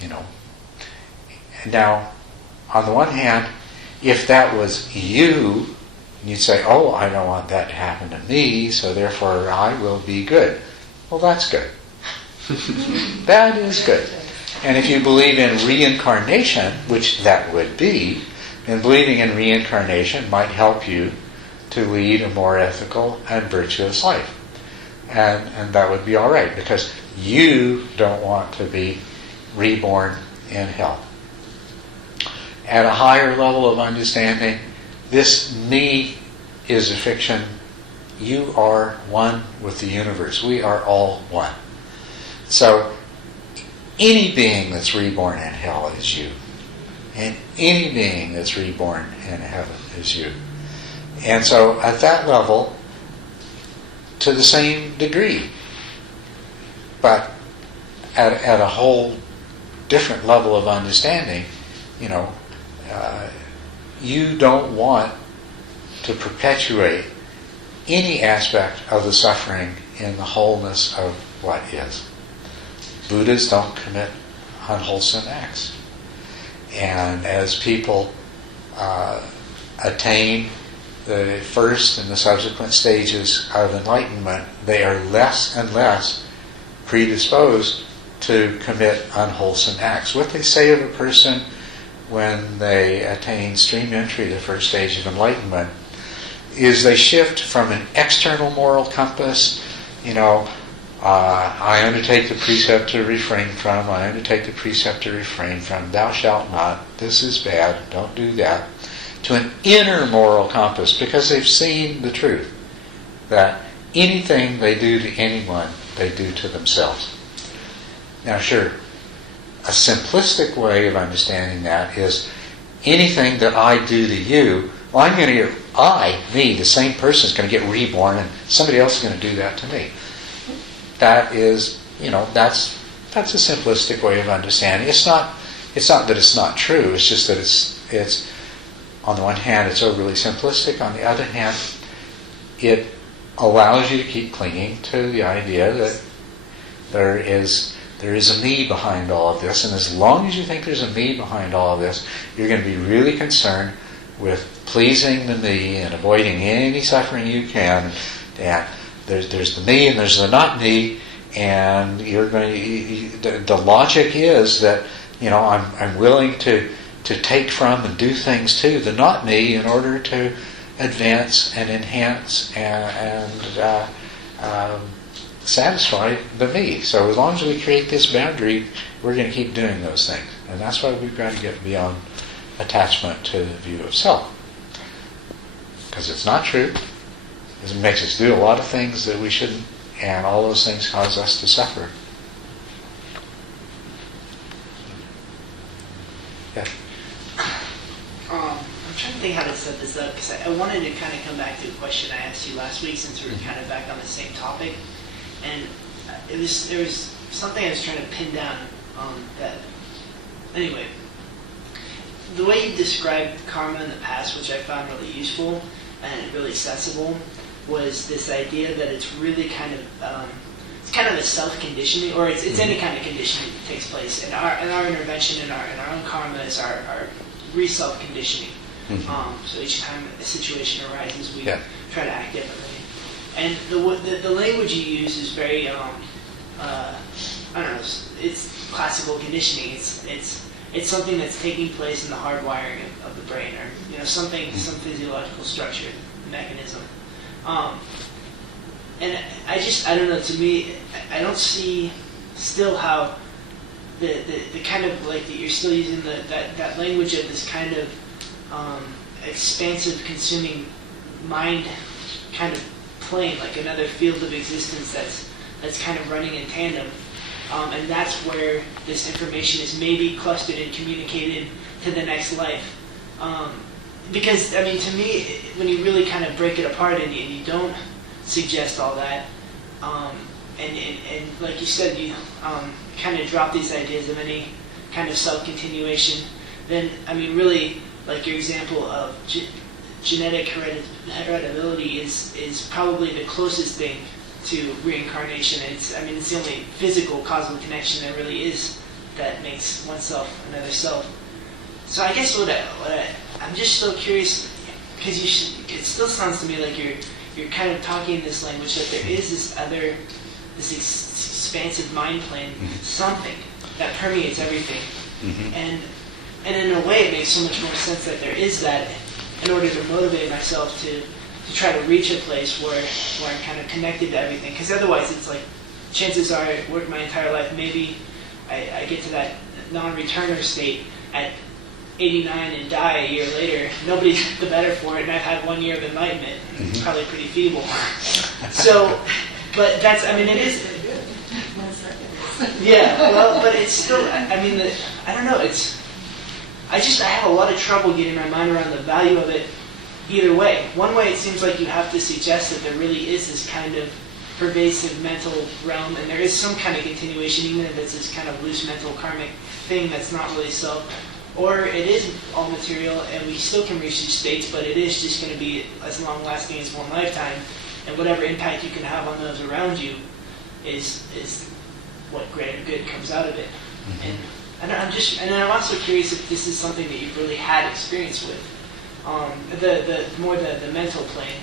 And now, on the one hand, if that was you, and you'd say, oh, I don't want that to happen to me, so therefore I will be good. Well, that's good. That is good. And if you believe in reincarnation, which that would be, then believing in reincarnation might help you to lead a more ethical and virtuous life. And that would be all right, because you don't want to be reborn in hell. At a higher level of understanding, this me is a fiction. You are one with the universe. We are all one. So any being that's reborn in hell is you. And any being that's reborn in heaven is you. And so at that level, to the same degree, but at a whole different level of understanding, you don't want to perpetuate any aspect of the suffering in the wholeness of what is. Buddhas don't commit unwholesome acts. And as people attain the first and the subsequent stages of enlightenment, they are less and less predisposed to commit unwholesome acts. What they say of a person when they attain stream entry, the first stage of enlightenment, is they shift from an external moral compass, I undertake the precept to refrain from, I undertake the precept to refrain from, thou shalt not, this is bad, don't do that, to an inner moral compass, because they've seen the truth, that anything they do to anyone, they do to themselves. Now sure, a simplistic way of understanding that is anything that I do to you, well, I'm going to get, me, the same person is going to get reborn and somebody else is going to do that to me. That is, that's a simplistic way of understanding. It's not that it's not true, it's just that it's on the one hand it's overly simplistic, on the other hand it allows you to keep clinging to the idea that there is a me behind all of this, and as long as you think there's a me behind all of this, you're going to be really concerned with pleasing the me and avoiding any suffering you can. And there's the me and there's the not me, and you're going to, the logic is that I'm willing to take from and do things to the not me in order to advance and enhance and satisfy the me. So as long as we create this boundary, we're going to keep doing those things. And that's why we've got to get beyond attachment to the view of self. Because it's not true. It makes us do a lot of things that we shouldn't, and all those things cause us to suffer. Yeah. I'm trying to think how to set this up, because I wanted to kind of come back to a question I asked you last week, since we were kind of back on the same topic. And there was something I was trying to pin down that. Anyway, the way you described karma in the past, which I found really useful and really accessible, was this idea that it's really kind of it's kind of a self-conditioning, or it's any kind of conditioning that takes place. And our intervention in our own karma is our re-self-conditioning. So each time a situation arises, we try to act differently. And the language you use is very I don't know. It's classical conditioning. It's something that's taking place in the hardwiring of the brain, or some physiological structure mechanism. And I don't know. To me, I don't see still how the kind of like that you're still using that language of this kind of expansive, consuming mind kind of plane, like another field of existence that's kind of running in tandem. And that's where this information is maybe clustered and communicated to the next life. Because, to me, when you really kind of break it apart and you don't suggest all that, and like you said, you kind of drop these ideas of any kind of self-continuation, then, really, like your example of genetic heritability is probably the closest thing to reincarnation. It's the only physical causal connection there really is that makes oneself another self. So I guess I'm just so curious, because it still sounds to me like you're kind of talking in this language that there is this expansive mind plane, something that permeates everything, and in a way it makes so much more sense that there is that, in order to motivate myself to try to reach a place where I'm kind of connected to everything. Because otherwise it's like, chances are I work my entire life, maybe I get to that non-returner state at 89 and die a year later, nobody's the better for it, and I've had 1 year of enlightenment. It's probably pretty feeble. So, but that's, I mean, it is. Yeah, well, but it's still, I mean, I don't know, I have a lot of trouble getting my mind around the value of it either way. One way, it seems like you have to suggest that there really is this kind of pervasive mental realm, and there is some kind of continuation, even if it's this kind of loose mental karmic thing that's not really self. Or it is all material, and we still can reach these states, but it is just going to be as long-lasting as one lifetime, and whatever impact you can have on those around you is what greater good comes out of it. And I'm also curious if this is something that you've really had experience with, the mental plane.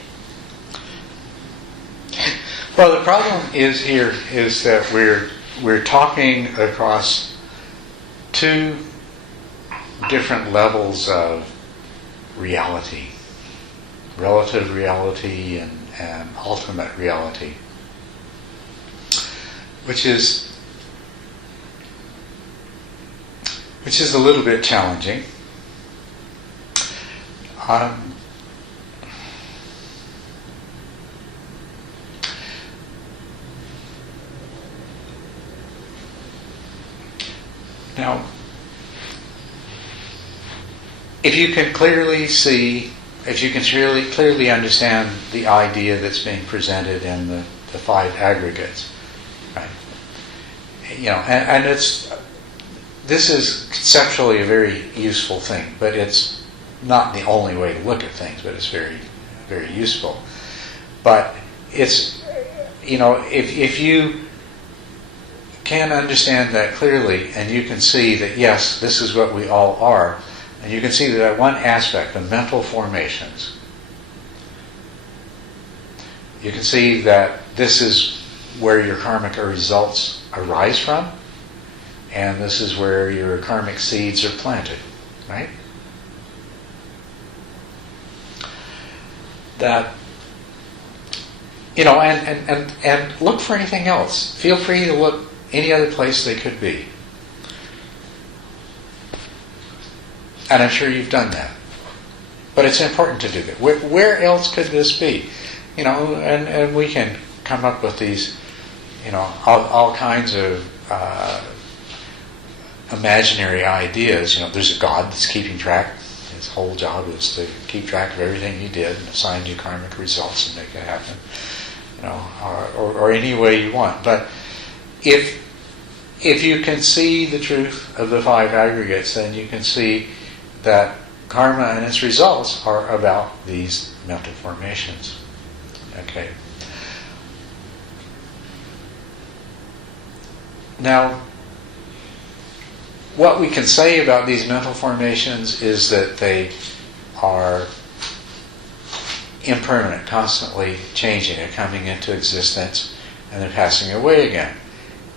Well, the problem is that we're talking across two different levels of reality, relative reality and ultimate reality, which is a little bit challenging. Now, if you can clearly see, if you can clearly understand the idea that's being presented in the five aggregates, right? You know, and this is conceptually a very useful thing, but it's not the only way to look at things, but it's very, very useful. But it's, you know, if you can understand that clearly, and you can see that, yes, this is what we all are, and you can see that one aspect, the mental formations, you can see that this is where your karmic results arise from, and this is where your karmic seeds are planted, right? That, you know, and look for anything else. Feel free to look any other place they could be. And I'm sure you've done that. But it's important to do that. Where else could this be? You know, and we can come up with these, you know, all kinds of imaginary ideas. You know, there's a God that's keeping track. His whole job is to keep track of everything you did and assign you karmic results and make it happen. You know, or any way you want. But if you can see the truth of the five aggregates, then you can see that karma and its results are about these mental formations. Okay. Now, what we can say about these mental formations is that they are impermanent, constantly changing. They're coming into existence and they're passing away again.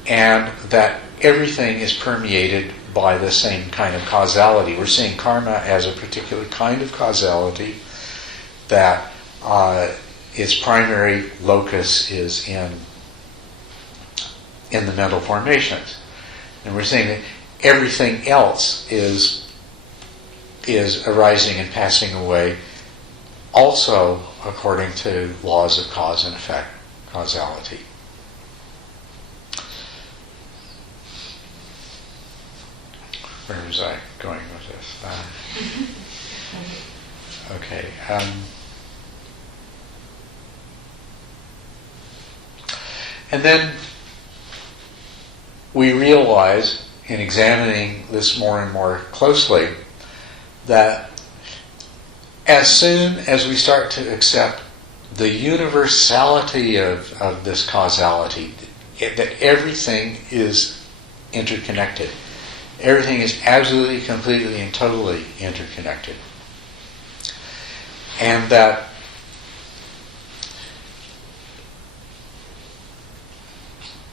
And that everything is permeated by the same kind of causality. We're seeing karma as a particular kind of causality that its primary locus is in the mental formations. And we're saying that everything else is arising and passing away also according to laws of cause and effect, causality. Where was I going with this? Okay. And then we realize, in examining this more and more closely, that as soon as we start to accept the universality of this causality, that everything is interconnected. Everything is absolutely, completely, and totally interconnected. And that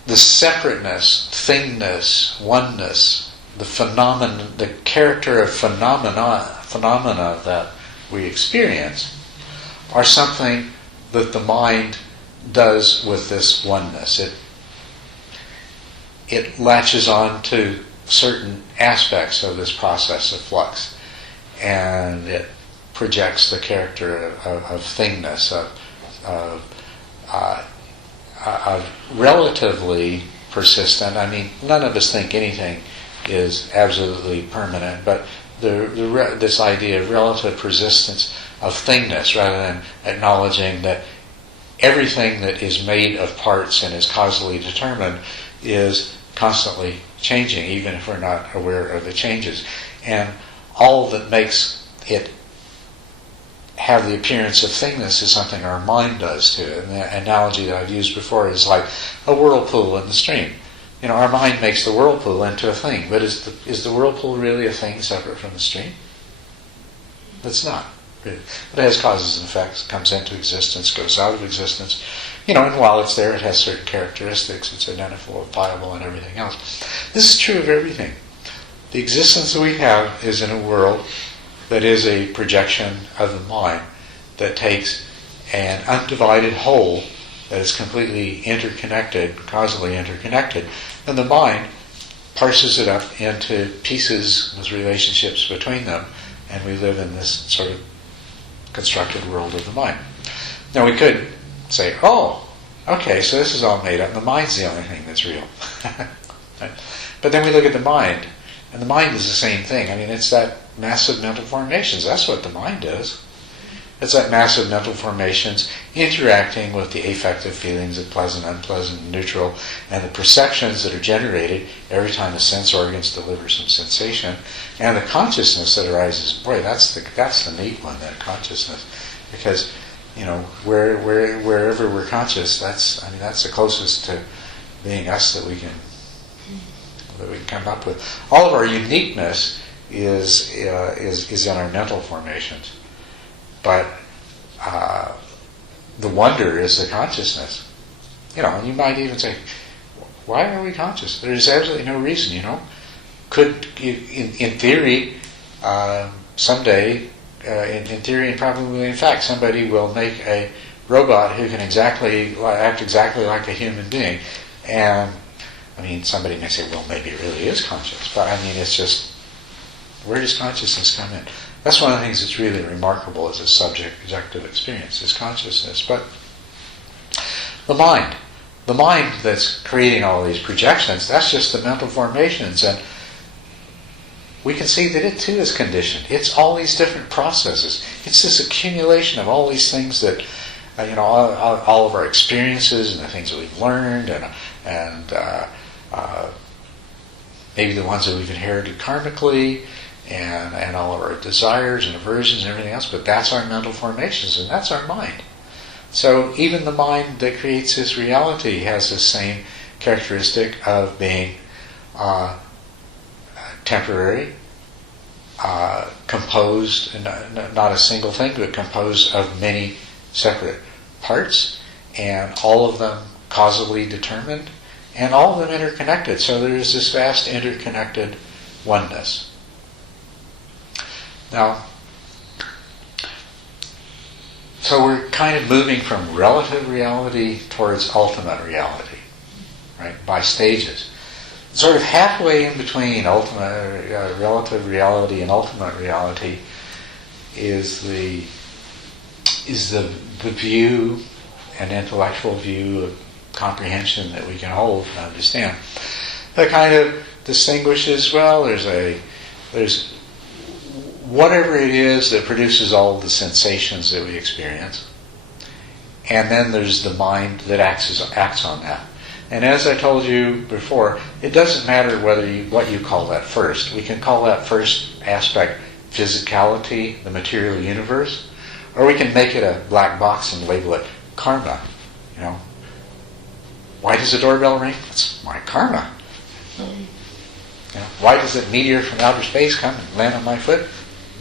the separateness, thingness, oneness, the phenomenon, the character of phenomena that we experience are something that the mind does with this oneness. It latches on to certain aspects of this process of flux. and it projects the character of thingness, of relatively persistent. I mean, none of us think anything is absolutely permanent, but this idea of relative persistence of thingness, rather than acknowledging that everything that is made of parts and is causally determined is constantly changing, even if we're not aware of the changes. And all that makes it have the appearance of thingness is something our mind does to it. And the analogy that I've used before is like a whirlpool in the stream. You know, our mind makes the whirlpool into a thing, but is the whirlpool really a thing separate from the stream? It's not. It has causes and effects, comes into existence, goes out of existence. You know, and while it's there, it has certain characteristics. It's identifiable and everything else. This is true of everything. The existence that we have is in a world that is a projection of the mind that takes an undivided whole that is completely interconnected, causally interconnected, and the mind parses it up into pieces with relationships between them, and we live in this sort of constructed world of the mind. Now we could say, oh, okay, so this is all made up, and the mind's the only thing that's real. Right? But then we look at the mind, and the mind is the same thing. I mean, it's that massive mental formations. That's what the mind is. It's that massive mental formations interacting with the affective feelings of pleasant, unpleasant, neutral, and the perceptions that are generated every time the sense organs deliver some sensation, and the consciousness that arises. Boy, that's the neat one, that consciousness, because you know wherever we're conscious, that's the closest to being us that we can come up with. All of our uniqueness is in our mental formations. But the wonder is the consciousness. You know, and you might even say, why are we conscious? There's absolutely no reason, you know. Could, in theory, someday, in theory and probably in fact, somebody will make a robot who can act exactly like a human being. And, I mean, somebody may say, well, maybe it really is conscious. But, I mean, it's just, where does consciousness come in? That's one of the things that's really remarkable as a subjective experience, is consciousness. But the mind that's creating all these projections, that's just the mental formations. And we can see that it too is conditioned. It's all these different processes. It's this accumulation of all these things that, all of our experiences and the things that we've learned and maybe the ones that we've inherited karmically, and all of our desires and aversions and everything else, but that's our mental formations, and that's our mind. So even the mind that creates this reality has the same characteristic of being temporary, composed, not a single thing, but composed of many separate parts, and all of them causally determined, and all of them interconnected. So there is this vast interconnected oneness. Now, so we're kind of moving from relative reality towards ultimate reality, right? By stages. Sort of halfway in between relative reality and ultimate reality is the view, an intellectual view of comprehension that we can hold and understand. That kind of distinguishes, well, there's whatever it is that produces all the sensations that we experience, and then there's the mind that acts on that. And as I told you before, it doesn't matter what you call that first. We can call that first aspect physicality, the material universe, or we can make it a black box and label it karma. You know, why does the doorbell ring? It's my karma. You know, why does that meteor from outer space come and land on my foot?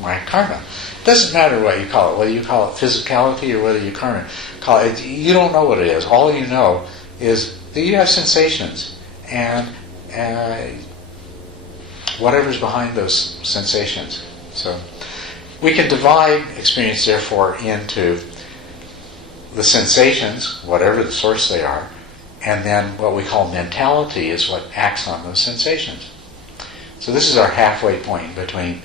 My karma. It doesn't matter what you call it, whether you call it physicality or whether you call it. You don't know what it is. All you know is that you have sensations, and whatever's behind those sensations. So we can divide experience, therefore, into the sensations, whatever the source they are, and then what we call mentality is what acts on those sensations. So this is our halfway point between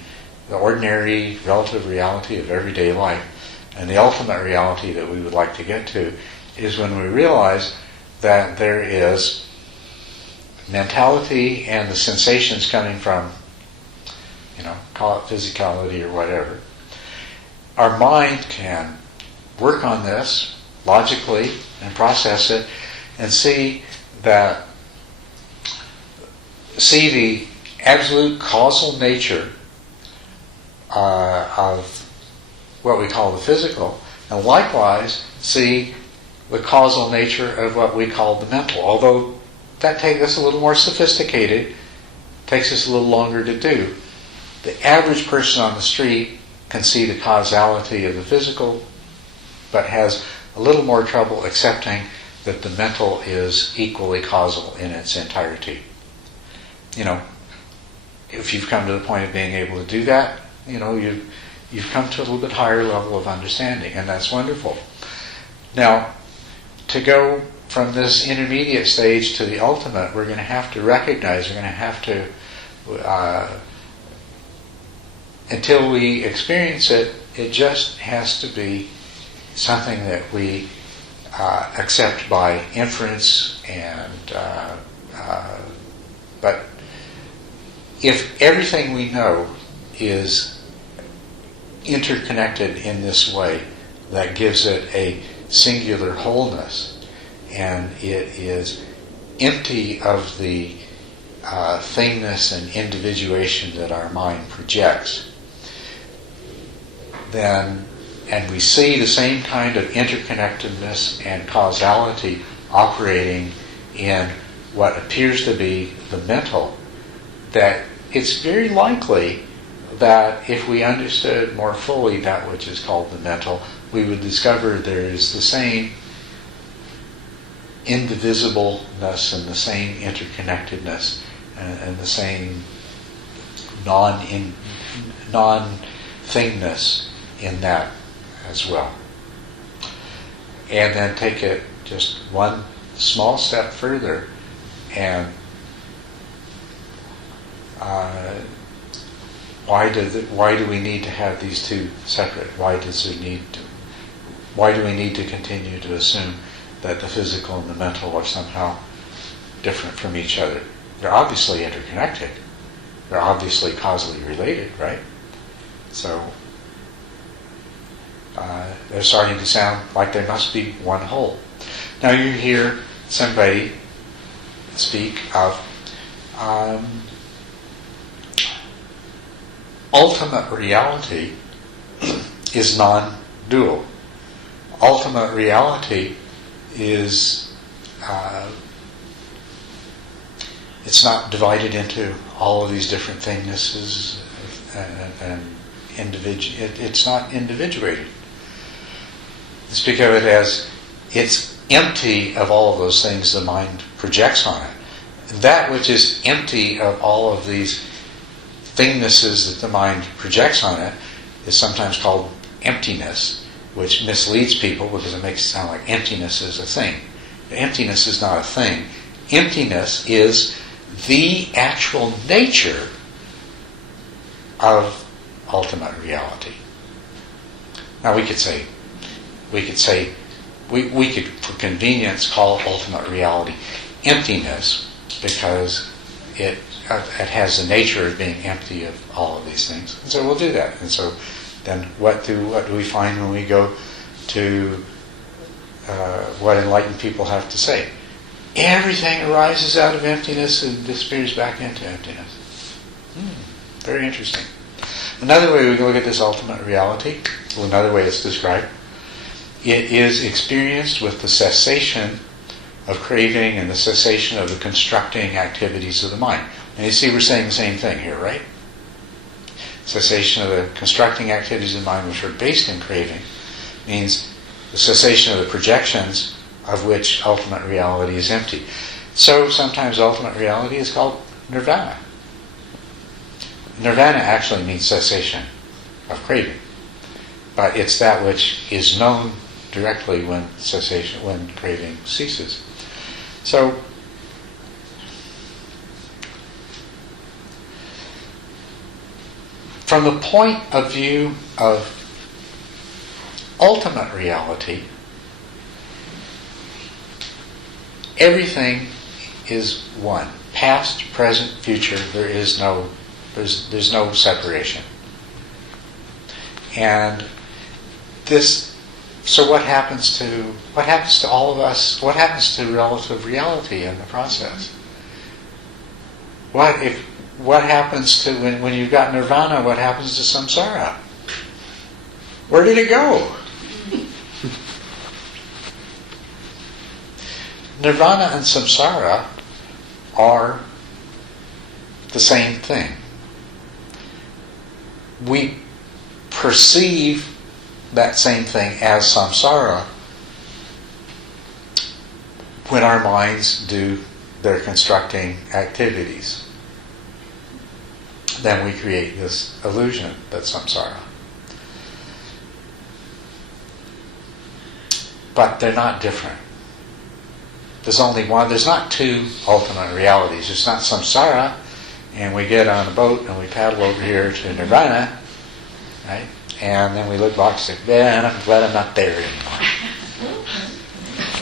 the ordinary relative reality of everyday life. And the ultimate reality that we would like to get to is when we realize that there is mentality and the sensations coming from, call it physicality or whatever. Our mind can work on this logically and process it and see the absolute causal nature of what we call the physical, and likewise see the causal nature of what we call the mental. Although that takes us a little more sophisticated, takes us a little longer to do. The average person on the street can see the causality of the physical, but has a little more trouble accepting that the mental is equally causal in its entirety. If you've come to the point of being able to do that, you've come to a little bit higher level of understanding, and that's wonderful. Now, to go from this intermediate stage to the ultimate, we're going to have to recognize, we're going to have to, until we experience it, it just has to be something that we accept by inference, but if everything we know is interconnected in this way, that gives it a singular wholeness, and it is empty of the thingness and individuation that our mind projects, then, and we see the same kind of interconnectedness and causality operating in what appears to be the mental, that it's very likely that if we understood more fully that which is called the mental, we would discover there is the same indivisibleness and the same interconnectedness and the same non-thingness in that as well. And then take it just one small step further, and why do we need to have these two separate? Why do we need to continue to assume that the physical and the mental are somehow different from each other? They're obviously interconnected. They're obviously causally related, right? So they're starting to sound like they must be one whole. Now you hear somebody speak of ultimate reality is non-dual. Ultimate reality is it's not divided into all of these different thingnesses and it's not individuated. Speak of it as it's empty of all of those things the mind projects on it. That which is empty of all of these thingnesses that the mind projects on it is sometimes called emptiness, which misleads people because it makes it sound like emptiness is a thing. Emptiness is not a thing. Emptiness is the actual nature of ultimate reality. Now we could for convenience call ultimate reality emptiness, because it has the nature of being empty of all of these things. And so we'll do that. And so then what do we find when we go to what enlightened people have to say? Everything arises out of emptiness and disappears back into emptiness. Very interesting. Another way we can look at this ultimate reality, well, another way it's described, it is experienced with the cessation of craving and the cessation of the constructing activities of the mind. And you see we're saying the same thing here, right? Cessation of the constructing activities of the mind which are based in craving means the cessation of the projections of which ultimate reality is empty. So sometimes ultimate reality is called nirvana. Nirvana actually means cessation of craving. But it's that which is known directly when craving ceases. So from the point of view of ultimate reality, everything is one. Past, present, future, there's no separation. And this, so what happens to all of us? What happens to relative reality in the process? What happens to when you've got nirvana? What happens to samsara? Where did it go? Nirvana and samsara are the same thing. We perceive that same thing as samsara when our minds do their constructing activities. Then we create this illusion that's samsara. But they're not different. There's only one. There's not two ultimate realities. There's not samsara, and we get on a boat and we paddle over here to nirvana, right? And then we look back and say, "Man, I'm glad I'm not there anymore."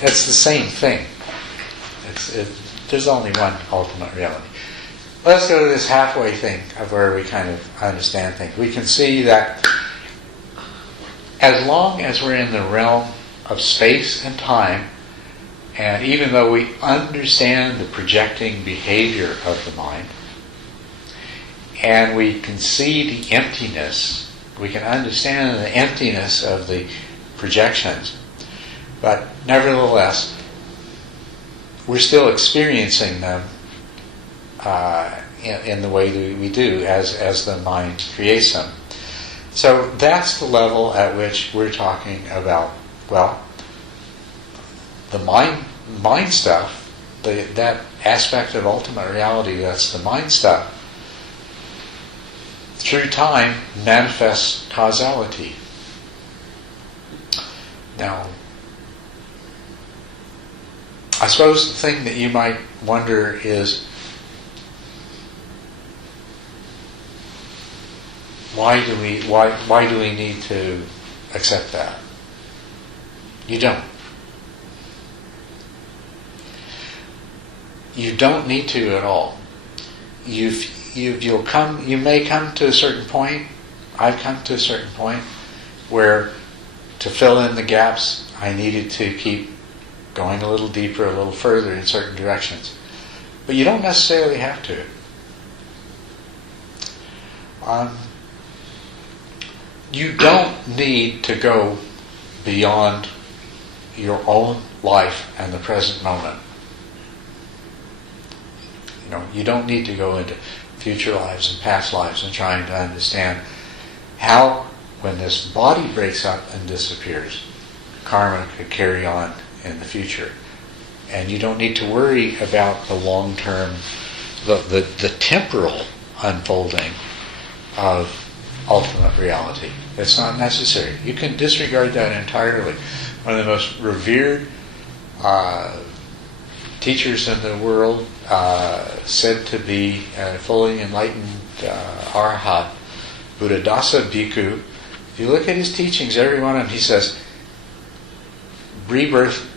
It's the same thing. There's only one ultimate reality. Let's go to this halfway thing of where we kind of understand things. We can see that as long as we're in the realm of space and time, and even though we understand the projecting behavior of the mind, and we can see the emptiness, we can understand the emptiness of the projections, but nevertheless, we're still experiencing them in the way that we do as the mind creates them. So that's the level at which we're talking about, well, the mind stuff, that aspect of ultimate reality that's the mind stuff, through time manifests causality. Now, I suppose the thing that you might wonder is, why do we need to accept that? You don't. You don't need to at all. You may come to a certain point. I've come to a certain point where, to fill in the gaps, I needed to keep going a little deeper, a little further in certain directions. But you don't necessarily have to. You don't need to go beyond your own life and the present moment. You don't need to go into future lives and past lives and trying to understand how, when this body breaks up and disappears, karma could carry on in the future. And you don't need to worry about the long-term, the temporal unfolding of ultimate reality. It's not necessary. You can disregard that entirely. One of the most revered teachers in the world, said to be a fully enlightened Arhat, Culadasa Bhikkhu. If you look at his teachings, every one of them, he says, rebirth,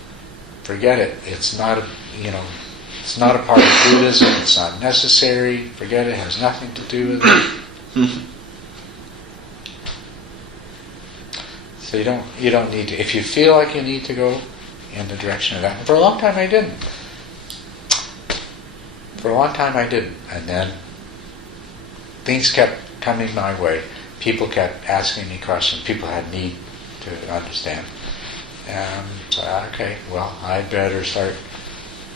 forget it. It's not a part of Buddhism. It's not necessary. Forget it. It has nothing to do with it. So you don't need to. If you feel like you need to go in the direction of that, for a long time I didn't. And then things kept coming my way. People kept asking me questions. People had need to understand. And so, okay, well, I'd better start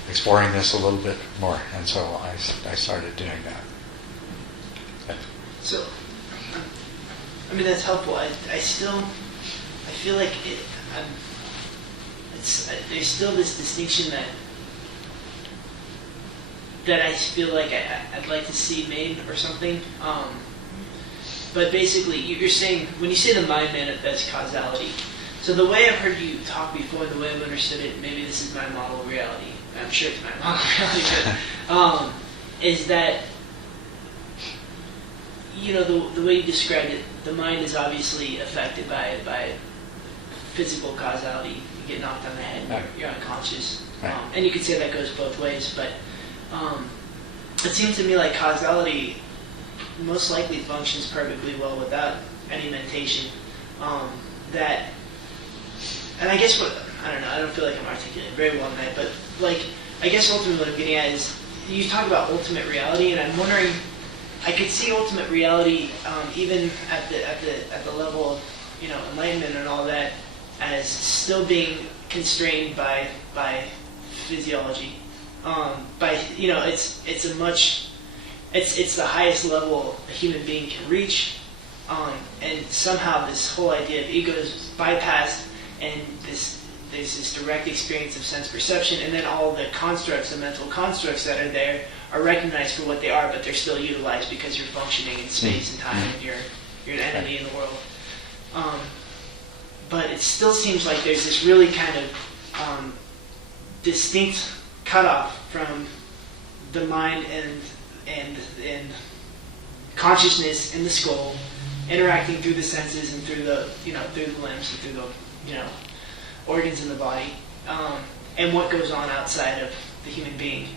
exploring this a little bit more. And so I started doing that. So, that's helpful. I feel like there's still this distinction that I feel like I'd like to see made or something. But basically, you're saying, when you say the mind manifests causality, so the way I've heard you talk before, the way I've understood it, maybe this is my model of reality, I'm sure it's my model of reality, but is that the way you described it, the mind is obviously affected by physical causality. You get knocked on the head, Right. you're unconscious. Right. And you could say that goes both ways, but it seems to me like causality most likely functions perfectly well without any mentation. And I guess I don't know, I don't feel like I'm articulating very well in that, but like, I guess ultimately what I'm getting at is, you talk about ultimate reality, and I'm wondering, I could see ultimate reality even at the level of enlightenment and all that, as still being constrained by physiology. It's the highest level a human being can reach, and somehow this whole idea of ego is bypassed, and there's this direct experience of sense perception, and then all the constructs, the mental constructs that are there, are recognized for what they are, but they're still utilized because you're functioning in space and time, and you're an entity in the world. But it still seems like there's this really kind of distinct cutoff from the mind and consciousness in the skull, interacting through the senses and through the through the limbs and through the organs in the body, and what goes on outside of the human being,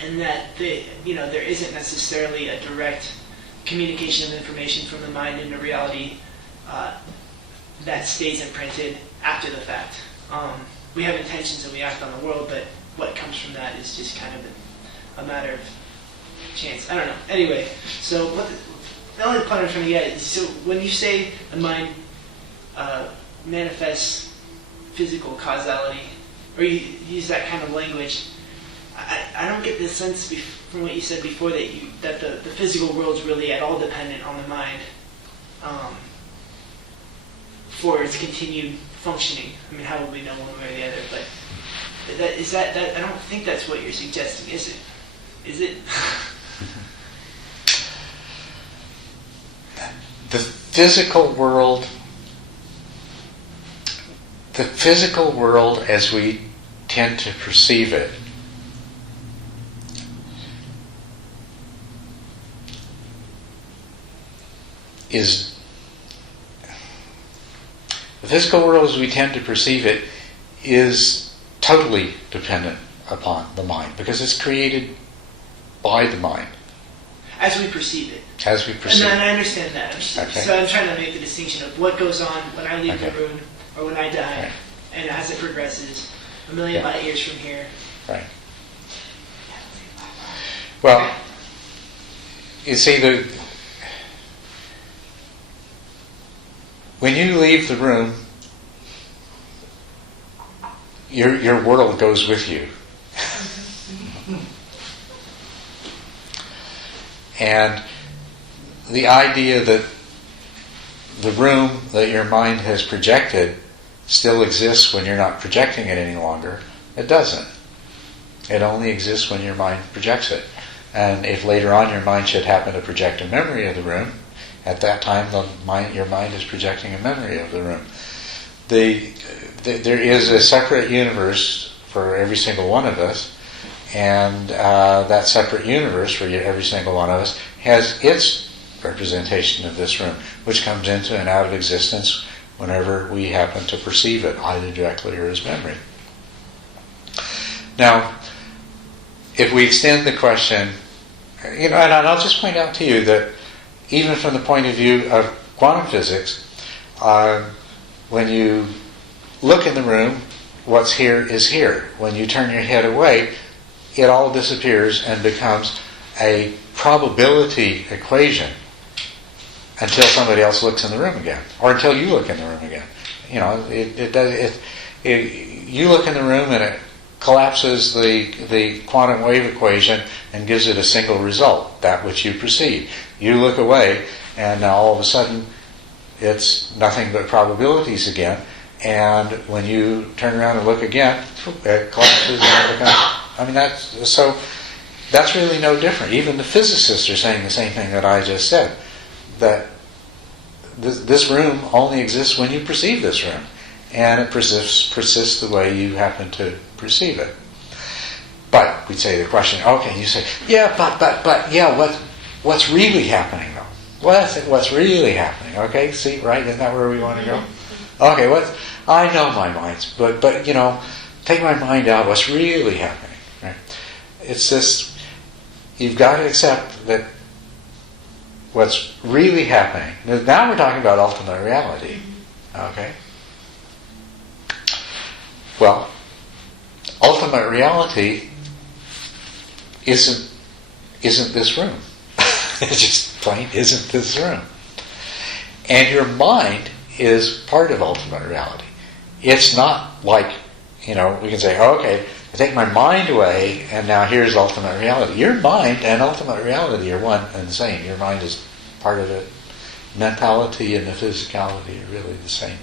and that there isn't necessarily a direct communication of information from the mind into reality that stays imprinted after the fact. We have intentions and we act on the world, but what comes from that is just kind of a matter of chance. I don't know. Anyway, so the only point I'm trying to get is, so when you say the mind manifests physical causality, or you use that kind of language, I don't get the sense from what you said before that the physical world is really at all dependent on the mind for its continued functioning. I mean, how would we know one way or the other? But that I don't think that's what you're suggesting, is it? Is it? The physical world as we tend to perceive it is totally dependent upon the mind, because it's created by the mind. As we perceive it. As we perceive it. And I understand that. Okay. So I'm trying to make the distinction of what goes on when I leave Okay. the room or when I die, Right. and as it progresses, a million light years from here. Right. Well, you see, when you leave the room, your world goes with you. And the idea that the room that your mind has projected still exists when you're not projecting it any longer, it doesn't. It only exists when your mind projects it. And if later on your mind should happen to project a memory of the room, at that time your mind is projecting a memory of the room. There is a separate universe for every single one of us, and that separate universe for every single one of us has its representation of this room, which comes into and out of existence whenever we happen to perceive it, either directly or as memory. Now, if we extend the question, and I'll just point out to you that even from the point of view of quantum physics, when you look in the room, what's here is here. When you turn your head away, it all disappears and becomes a probability equation until somebody else looks in the room again, or until you look in the room again. You look in the room and it collapses the quantum wave equation and gives it a single result, that which you perceive. You look away, and now all of a sudden it's nothing but probabilities again. And when you turn around and look again, it collapses and it becomes. That's really no different. Even the physicists are saying the same thing that I just said, that this room only exists when you perceive this room, and it persists the way you happen to perceive it. But we'd say the question, okay, you say, yeah, but what's really happening though? What's really happening? Okay, see, right? Isn't that where we want to go? Okay, I know my mind's, but take my mind out. What's really happening? Right? It's this. You've got to accept that what's really happening. Now we're talking about ultimate reality. Okay. Well, ultimate reality isn't this room. It just plain isn't this room. And your mind is part of ultimate reality. It's not like, we can say, okay, I take my mind away and now here's ultimate reality. Your mind and ultimate reality are one and the same. Your mind is part of it. Mentality and the physicality are really the same.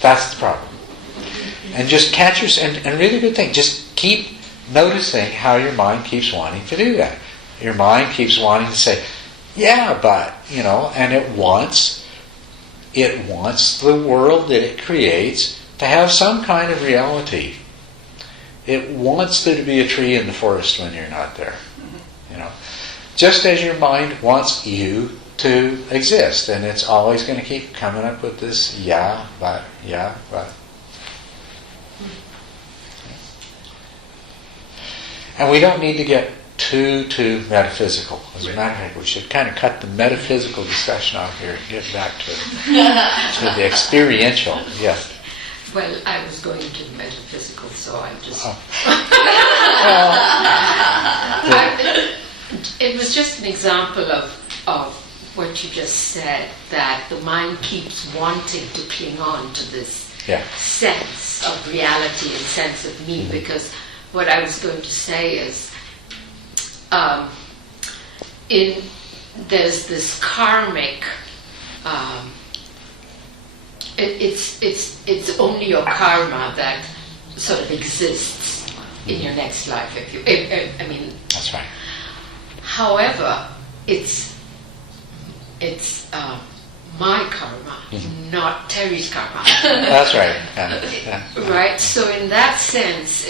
That's the problem. And just catch yourself, and really good thing, just keep noticing how your mind keeps wanting to do that. Your mind keeps wanting to say, yeah, but, and it wants the world that it creates to have some kind of reality. It wants there to be a tree in the forest when you're not there. Just as your mind wants you to exist, and it's always going to keep coming up with this yeah, but. And we don't need to get too metaphysical. As a matter of fact, we should kind of cut the metaphysical discussion off here and get back to the experiential. Yes. Well, I was going to the metaphysical, so I just... It was just an example of what you just said, that the mind keeps wanting to cling on to this sense of reality and sense of me, because what I was going to say is there's this karmic it's only your karma that sort of exists in your next life. That's right. However, it's my karma, not Terry's karma. That's right. Yeah. Right. So in that sense,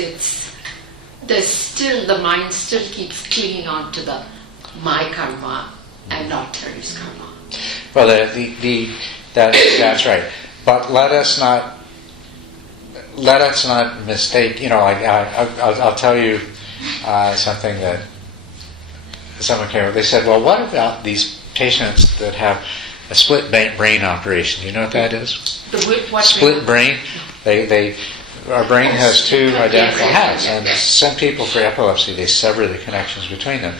the mind still keeps clinging on to the my karma and not Terry's karma. Well, that's right. But let us not mistake. I'll tell you something that someone came up. They said, "Well, what about these patients that have a split brain operation? You know what that is? What split brain. Our brain has two identical halves, and some people for epilepsy they sever the connections between them,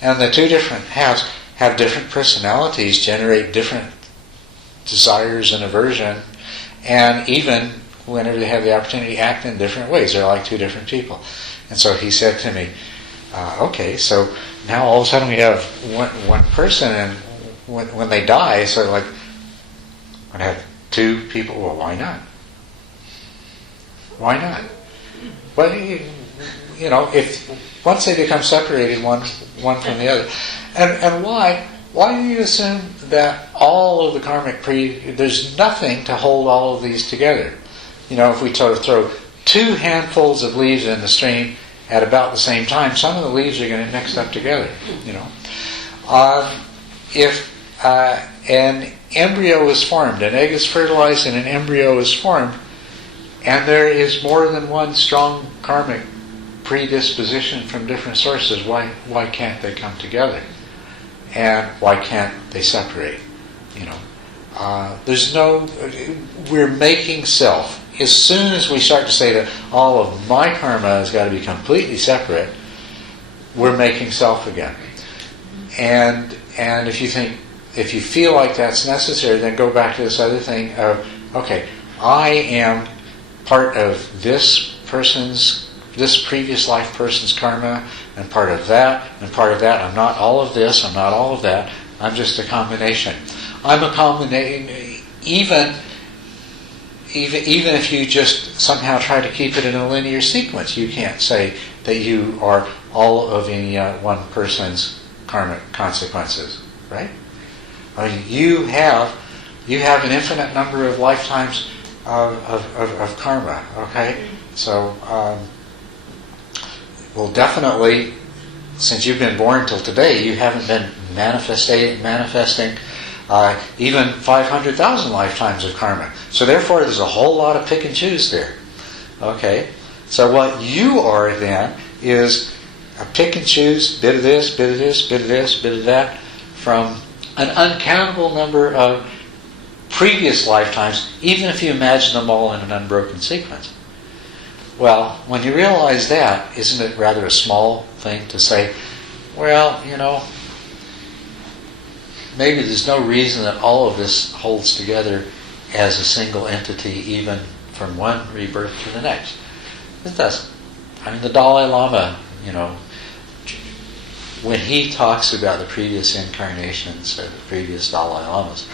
and the two different halves have different personalities, generate different desires and aversion, and even whenever they have the opportunity, act in different ways. They're like two different people." And so he said to me, "Okay, so now all of a sudden we have one person, and when they die, it's sort of like when I have two people. Well, why not? Why not? Well, if once they become separated, one from the other, and why? Why do you assume that all of the karmic there's nothing to hold all of these together? If we throw 2 handfuls of leaves in the stream at about the same time, some of the leaves are going to mix up together. If an embryo is formed, an egg is fertilized and an embryo is formed, and there is more than one strong karmic predisposition from different sources, why can't they come together? And why can't they separate? We're making self. As soon as we start to say that all of my karma has got to be completely separate, we're making self again. And if you feel like that's necessary, then go back to this other thing of, okay, I am part of this previous life person's karma, and part of that, and part of that. I'm not all of this, I'm not all of that. I'm just a combination. I'm a combination, even if you just somehow try to keep it in a linear sequence, you can't say that you are all of any one person's karmic consequences, right? I mean, you have an infinite number of lifetimes of karma, okay? So Well, definitely, since you've been born till today, you haven't been manifesting even 500,000 lifetimes of karma. So therefore, there's a whole lot of pick and choose there. Okay? So what you are then is a pick and choose, bit of this, bit of this, bit of this, bit of that, from an uncountable number of previous lifetimes, even if you imagine them all in an unbroken sequence. Well, when you realize that, isn't it rather a small thing to say, well, maybe there's no reason that all of this holds together as a single entity, even from one rebirth to the next. It doesn't. I mean, the Dalai Lama, when he talks about the previous incarnations of the previous Dalai Lamas,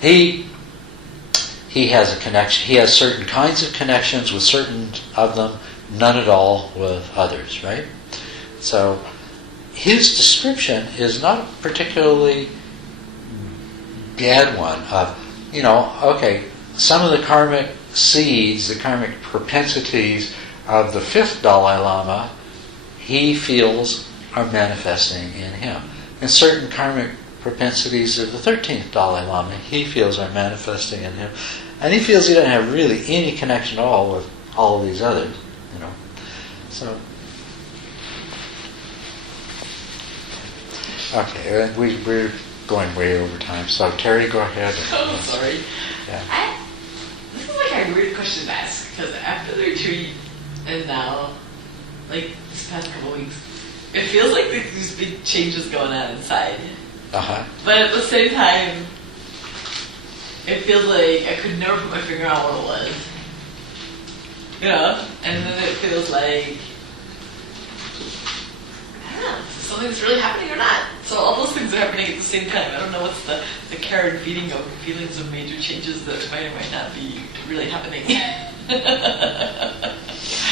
he has a connection. He has certain kinds of connections with certain of them, none at all with others, right? So his description is not a particularly bad one of, okay, some of the karmic seeds, the karmic propensities of the fifth Dalai Lama, he feels are manifesting in him. And certain karmic propensities of the 13th Dalai Lama, he feels are manifesting in him. And he feels he doesn't have really any connection at all with all of these others, So, okay, we're going way over time. So, Terry, go ahead. Oh, sorry. Yeah. This is like a weird question to ask, because after the retreat and now, like this past couple weeks, it feels like there's big changes going on inside. Uh-huh. But at the same time, it feels like I could never put my finger on what it was. And then it feels like, I don't know, is something that's really happening or not? So all those things are happening at the same time. I don't know what's the carrot feeding of feelings of major changes that might or might not be really happening.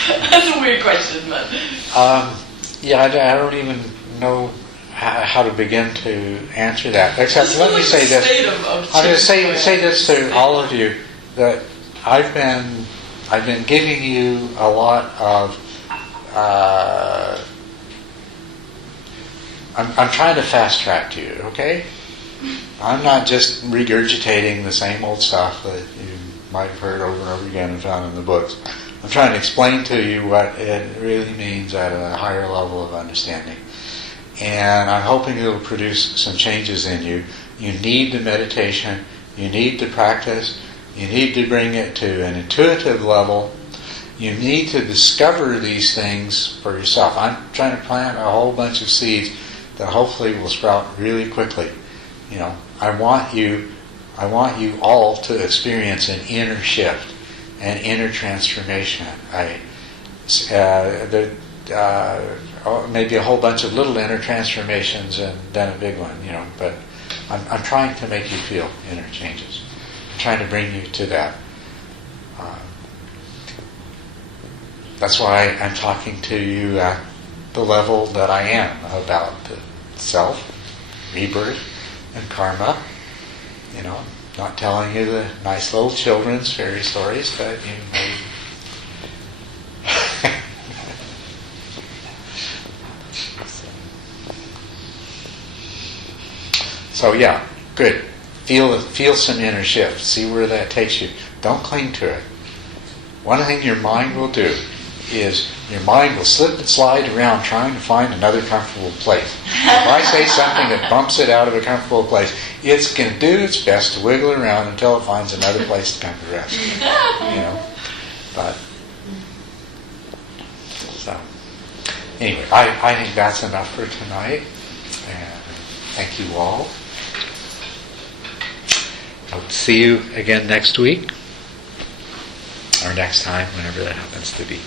That's a weird question, but... I don't even know how to begin to answer that. Except, let me say this. I'm going to say this to all of you, that I've been giving you a lot of... I'm trying to fast track you, okay? I'm not just regurgitating the same old stuff that you might have heard over and over again and found in the books. I'm trying to explain to you what it really means at a higher level of understanding. And I'm hoping it'll produce some changes in you. You need the meditation. You need the practice. You need to bring it to an intuitive level. You need to discover these things for yourself. I'm trying to plant a whole bunch of seeds that hopefully will sprout really quickly. I want you all to experience an inner shift, an inner transformation. Maybe a whole bunch of little inner transformations and then a big one, but I'm trying to make you feel inner changes. I'm trying to bring you to that. That's why I'm talking to you at the level that I am about the self, rebirth, and karma. Not telling you the nice little children's fairy stories that you may... So yeah, good. Feel some inner shift. See where that takes you. Don't cling to it. One thing your mind will do is your mind will slip and slide around trying to find another comfortable place. If I say something that bumps it out of a comfortable place, it's going to do its best to wiggle around until it finds another place to come to rest. But so anyway, I think that's enough for tonight. And thank you all. Hope to see you again next week, or next time, whenever that happens to be.